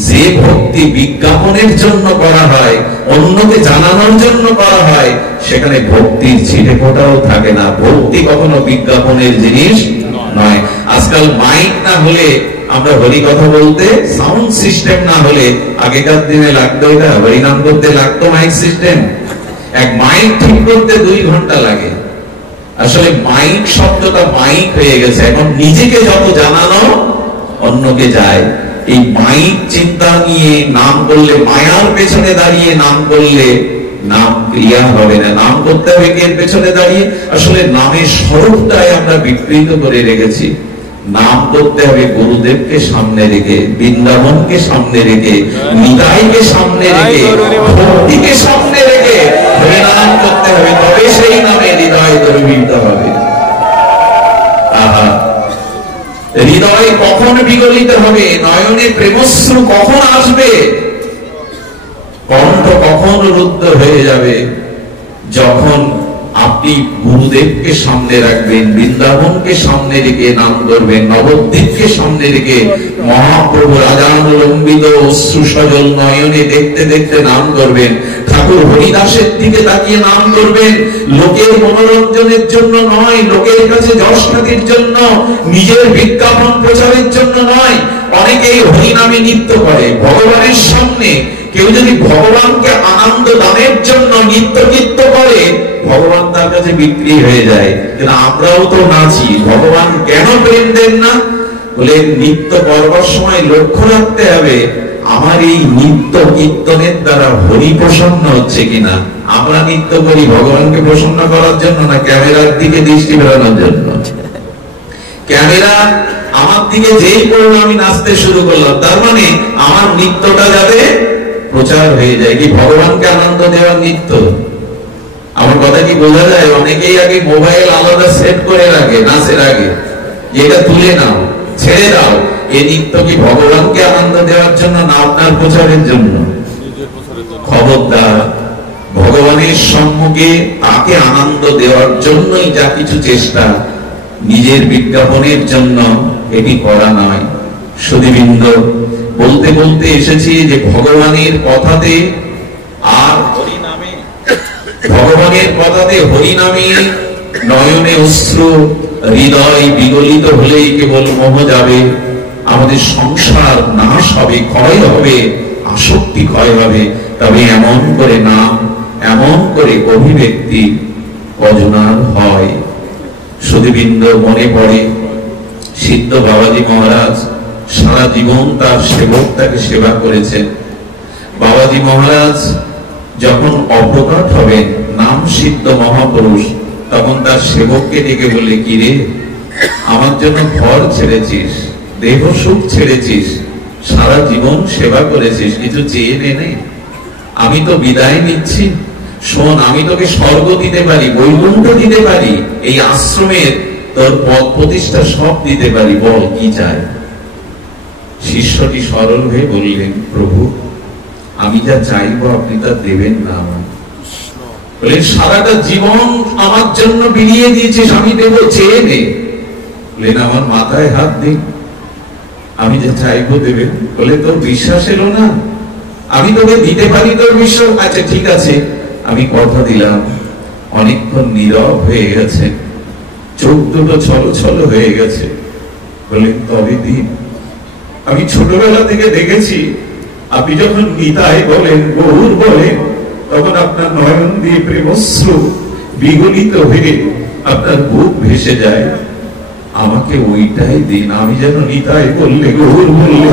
যে ভক্তি বিজ্ঞাপনের জন্য করা হয়, অন্যকে জানানোর জন্য করা হয়, সেখানে ভক্তির ছিটে ফোঁটাও থাকে না। ভক্তি কখনো বিজ্ঞাপনের জিনিস নয়। আজকাল মাইক না হলে আমরা হরি কথা বলতে, সাউন্ড সিস্টেম না হলে, আগেকার দিনে লাগতো, এটা হরিনাম করতে লাগতো মাইক সিস্টেম। এক মাইক ঠিক করতে 2 ঘন্টা লাগে। আসলে মাইক শব্দটা মাইক হয়ে গেছে, এখন নিজেকে যত জানানো অন্যকে যায়। এই মাইক চিন্তা নিয়ে নাম করলে, মায়ার পেছনে দাঁড়িয়ে নাম করলে নাম ক্রিয়া হবে না। নাম করতে হবে এর পেছনে দাঁড়িয়ে। আসলে নামের স্বরূপটাই আমরা বিকৃত করে রেখেছি। নাম করতে হবে গুরুদেবকে সামনে রেখে, বৃন্দাবনকে সামনে রেখে, নিতাইকে সামনে রেখে, ভক্তিকে সামনে রেখে নাম করতে হবে, তবে সেই নামে হৃদয় দ্রবীভূত হবে। হৃদয় কখন বিগলিত হবে? নয়নে প্রেমশ্রু কখন আসবে? কণ্ঠ কখন রুদ্ধ হয়ে যাবে? যখন আপনি গুরুদেবকে সামনে রাখবেন, বৃন্দাবনকে সামনে রেখে নাম করবেন, নবদ্বীপকে সামনে রেখে মহাপ্রভু রাজানুলম্বিত অশ্রু সজল নয়নে দেখতে দেখতে নাম করবেন, ঠাকুর হরিদাসের দিকে তাকিয়ে নাম করবেন। লোকের মনোরঞ্জনের জন্য নয়, লোকের কাছে যশ খ্যাতির জন্য, নিজের বিজ্ঞাপন প্রচারের জন্য নয়। অনেকেই হরিনামে নৃত্য করে ভগবানের সামনে। কেউ যদি ভগবানকে আনন্দ দানের জন্য নৃত্য গীত করে, ভগবান তার কাছে বিক্রি হয়ে যায়। কিন্তু আমরাও তো নাচি, ভগবান কেন প্রেম দেন না? বলে নৃত্য করবার সময় লক্ষ্য রাখতে হবে, আমার এই নৃত্য কীর্তনের দ্বারা হরি প্রসন্ন হচ্ছে কিনা। আমরা নৃত্য করি ভগবানকে প্রসন্ন করার জন্য না ক্যামেরার দিকে দৃষ্টি ফেরানোর জন্য? ক্যামেরা আমার দিকে যেই পড়লো আমি নাচতে শুরু করলাম, তার মানে আমার নৃত্যটা যাতে প্রচার হয়ে যায়। কি ভগবানকে আনন্দ দেওয়ার নৃত্য? আমার কথা কি বোঝা যায়? অনেকেই আগে মোবাইল আলাদা সেট করে রাখে নাচের আগে, এটা তুলে নাও, ছেড়ে দাও। এই নৃত্য কি ভগবানকে আনন্দ দেওয়ার জন্য না আপনার প্রচারের জন্য? খবরদার, ভগবানের সম্মুখে তাকে আনন্দ দেওয়ার জন্যই যা কিছু চেষ্টা, নিজের বিজ্ঞাপনের জন্য এটি করা নয়। সুধীবৃন্দ, বলতে বলতে এসেছি যে ভগবানের কথাতে আর হরিনামে, ভগবানের কথাতে হরিনামে নয়নে অশ্রু, হৃদয় বিগলিত হলেই কেবল মোহ যাবে, আমাদের সংসার নাশ হবে, ক্ষয় হবে, আসক্তি ক্ষয় হবে। তবে এমন করে নাম, এমন করে অভিব্যক্তি কজনার হয়। সুধীবৃন্দ, মনে পড়ে সিদ্ধ বাবাজি মহারাজ সারা জীবন তার সেবক তাকে সেবা করেছেন। বাবাজি মহারাজ যখন অপ্রকট হবেন, নাম সিদ্ধ মহাপুরুষ, তখন তার সেবককে ডেকে বলে, কি রে, আমার জন্য ঘর ছেড়েছিস, দেহ সুখ ছেড়েছিস, সারা জীবন সেবা করেছিস, কিছু চেয়ে নে, আমি তো বিদায় নিচ্ছি। শোন, আমি তোকে স্বর্গ দিতে পারি, বৈকুণ্ঠ দিতে পারি, এই আশ্রমের তোর পদ প্রতিষ্ঠা সব দিতে পারি, বল কি চাই? শিষ্যটি সরল হয়ে বললেন, প্রভু, আমি যা চাইবো আপনি তা দেবেন না। বলে সারাটা জীবন আমার জন্য বিলিয়ে দিয়েছিস, আমি দেবো, চেয়ে নে। বলেন আমার মাথায় হাত দিন, আমি যে চাইবো দেবেন। বলে তোর বিশ্বাস এলো না, আমি তোকে দিতে পারি, তোর বিশ্বাস? আচ্ছা ঠিক আছে, আমি কথা দিলাম। অনেকক্ষণ নীরব হয়ে গেছে, চোখ দুটো ছলো ছলো হয়ে গেছে। বলেন তবে দিন। আমি ছোটবেলা থেকে দেখেছি আপনি যখন নিতাই বলেন, গৌর বলেন, তখন আপনার নয়ন দিয়ে প্রেমশ্রু বিগলিত হয়ে আপনার বুক ভেসে যায়। আমাকে ওইটাই দিন, আমি যেন নিতাই বললে, গৌর বললে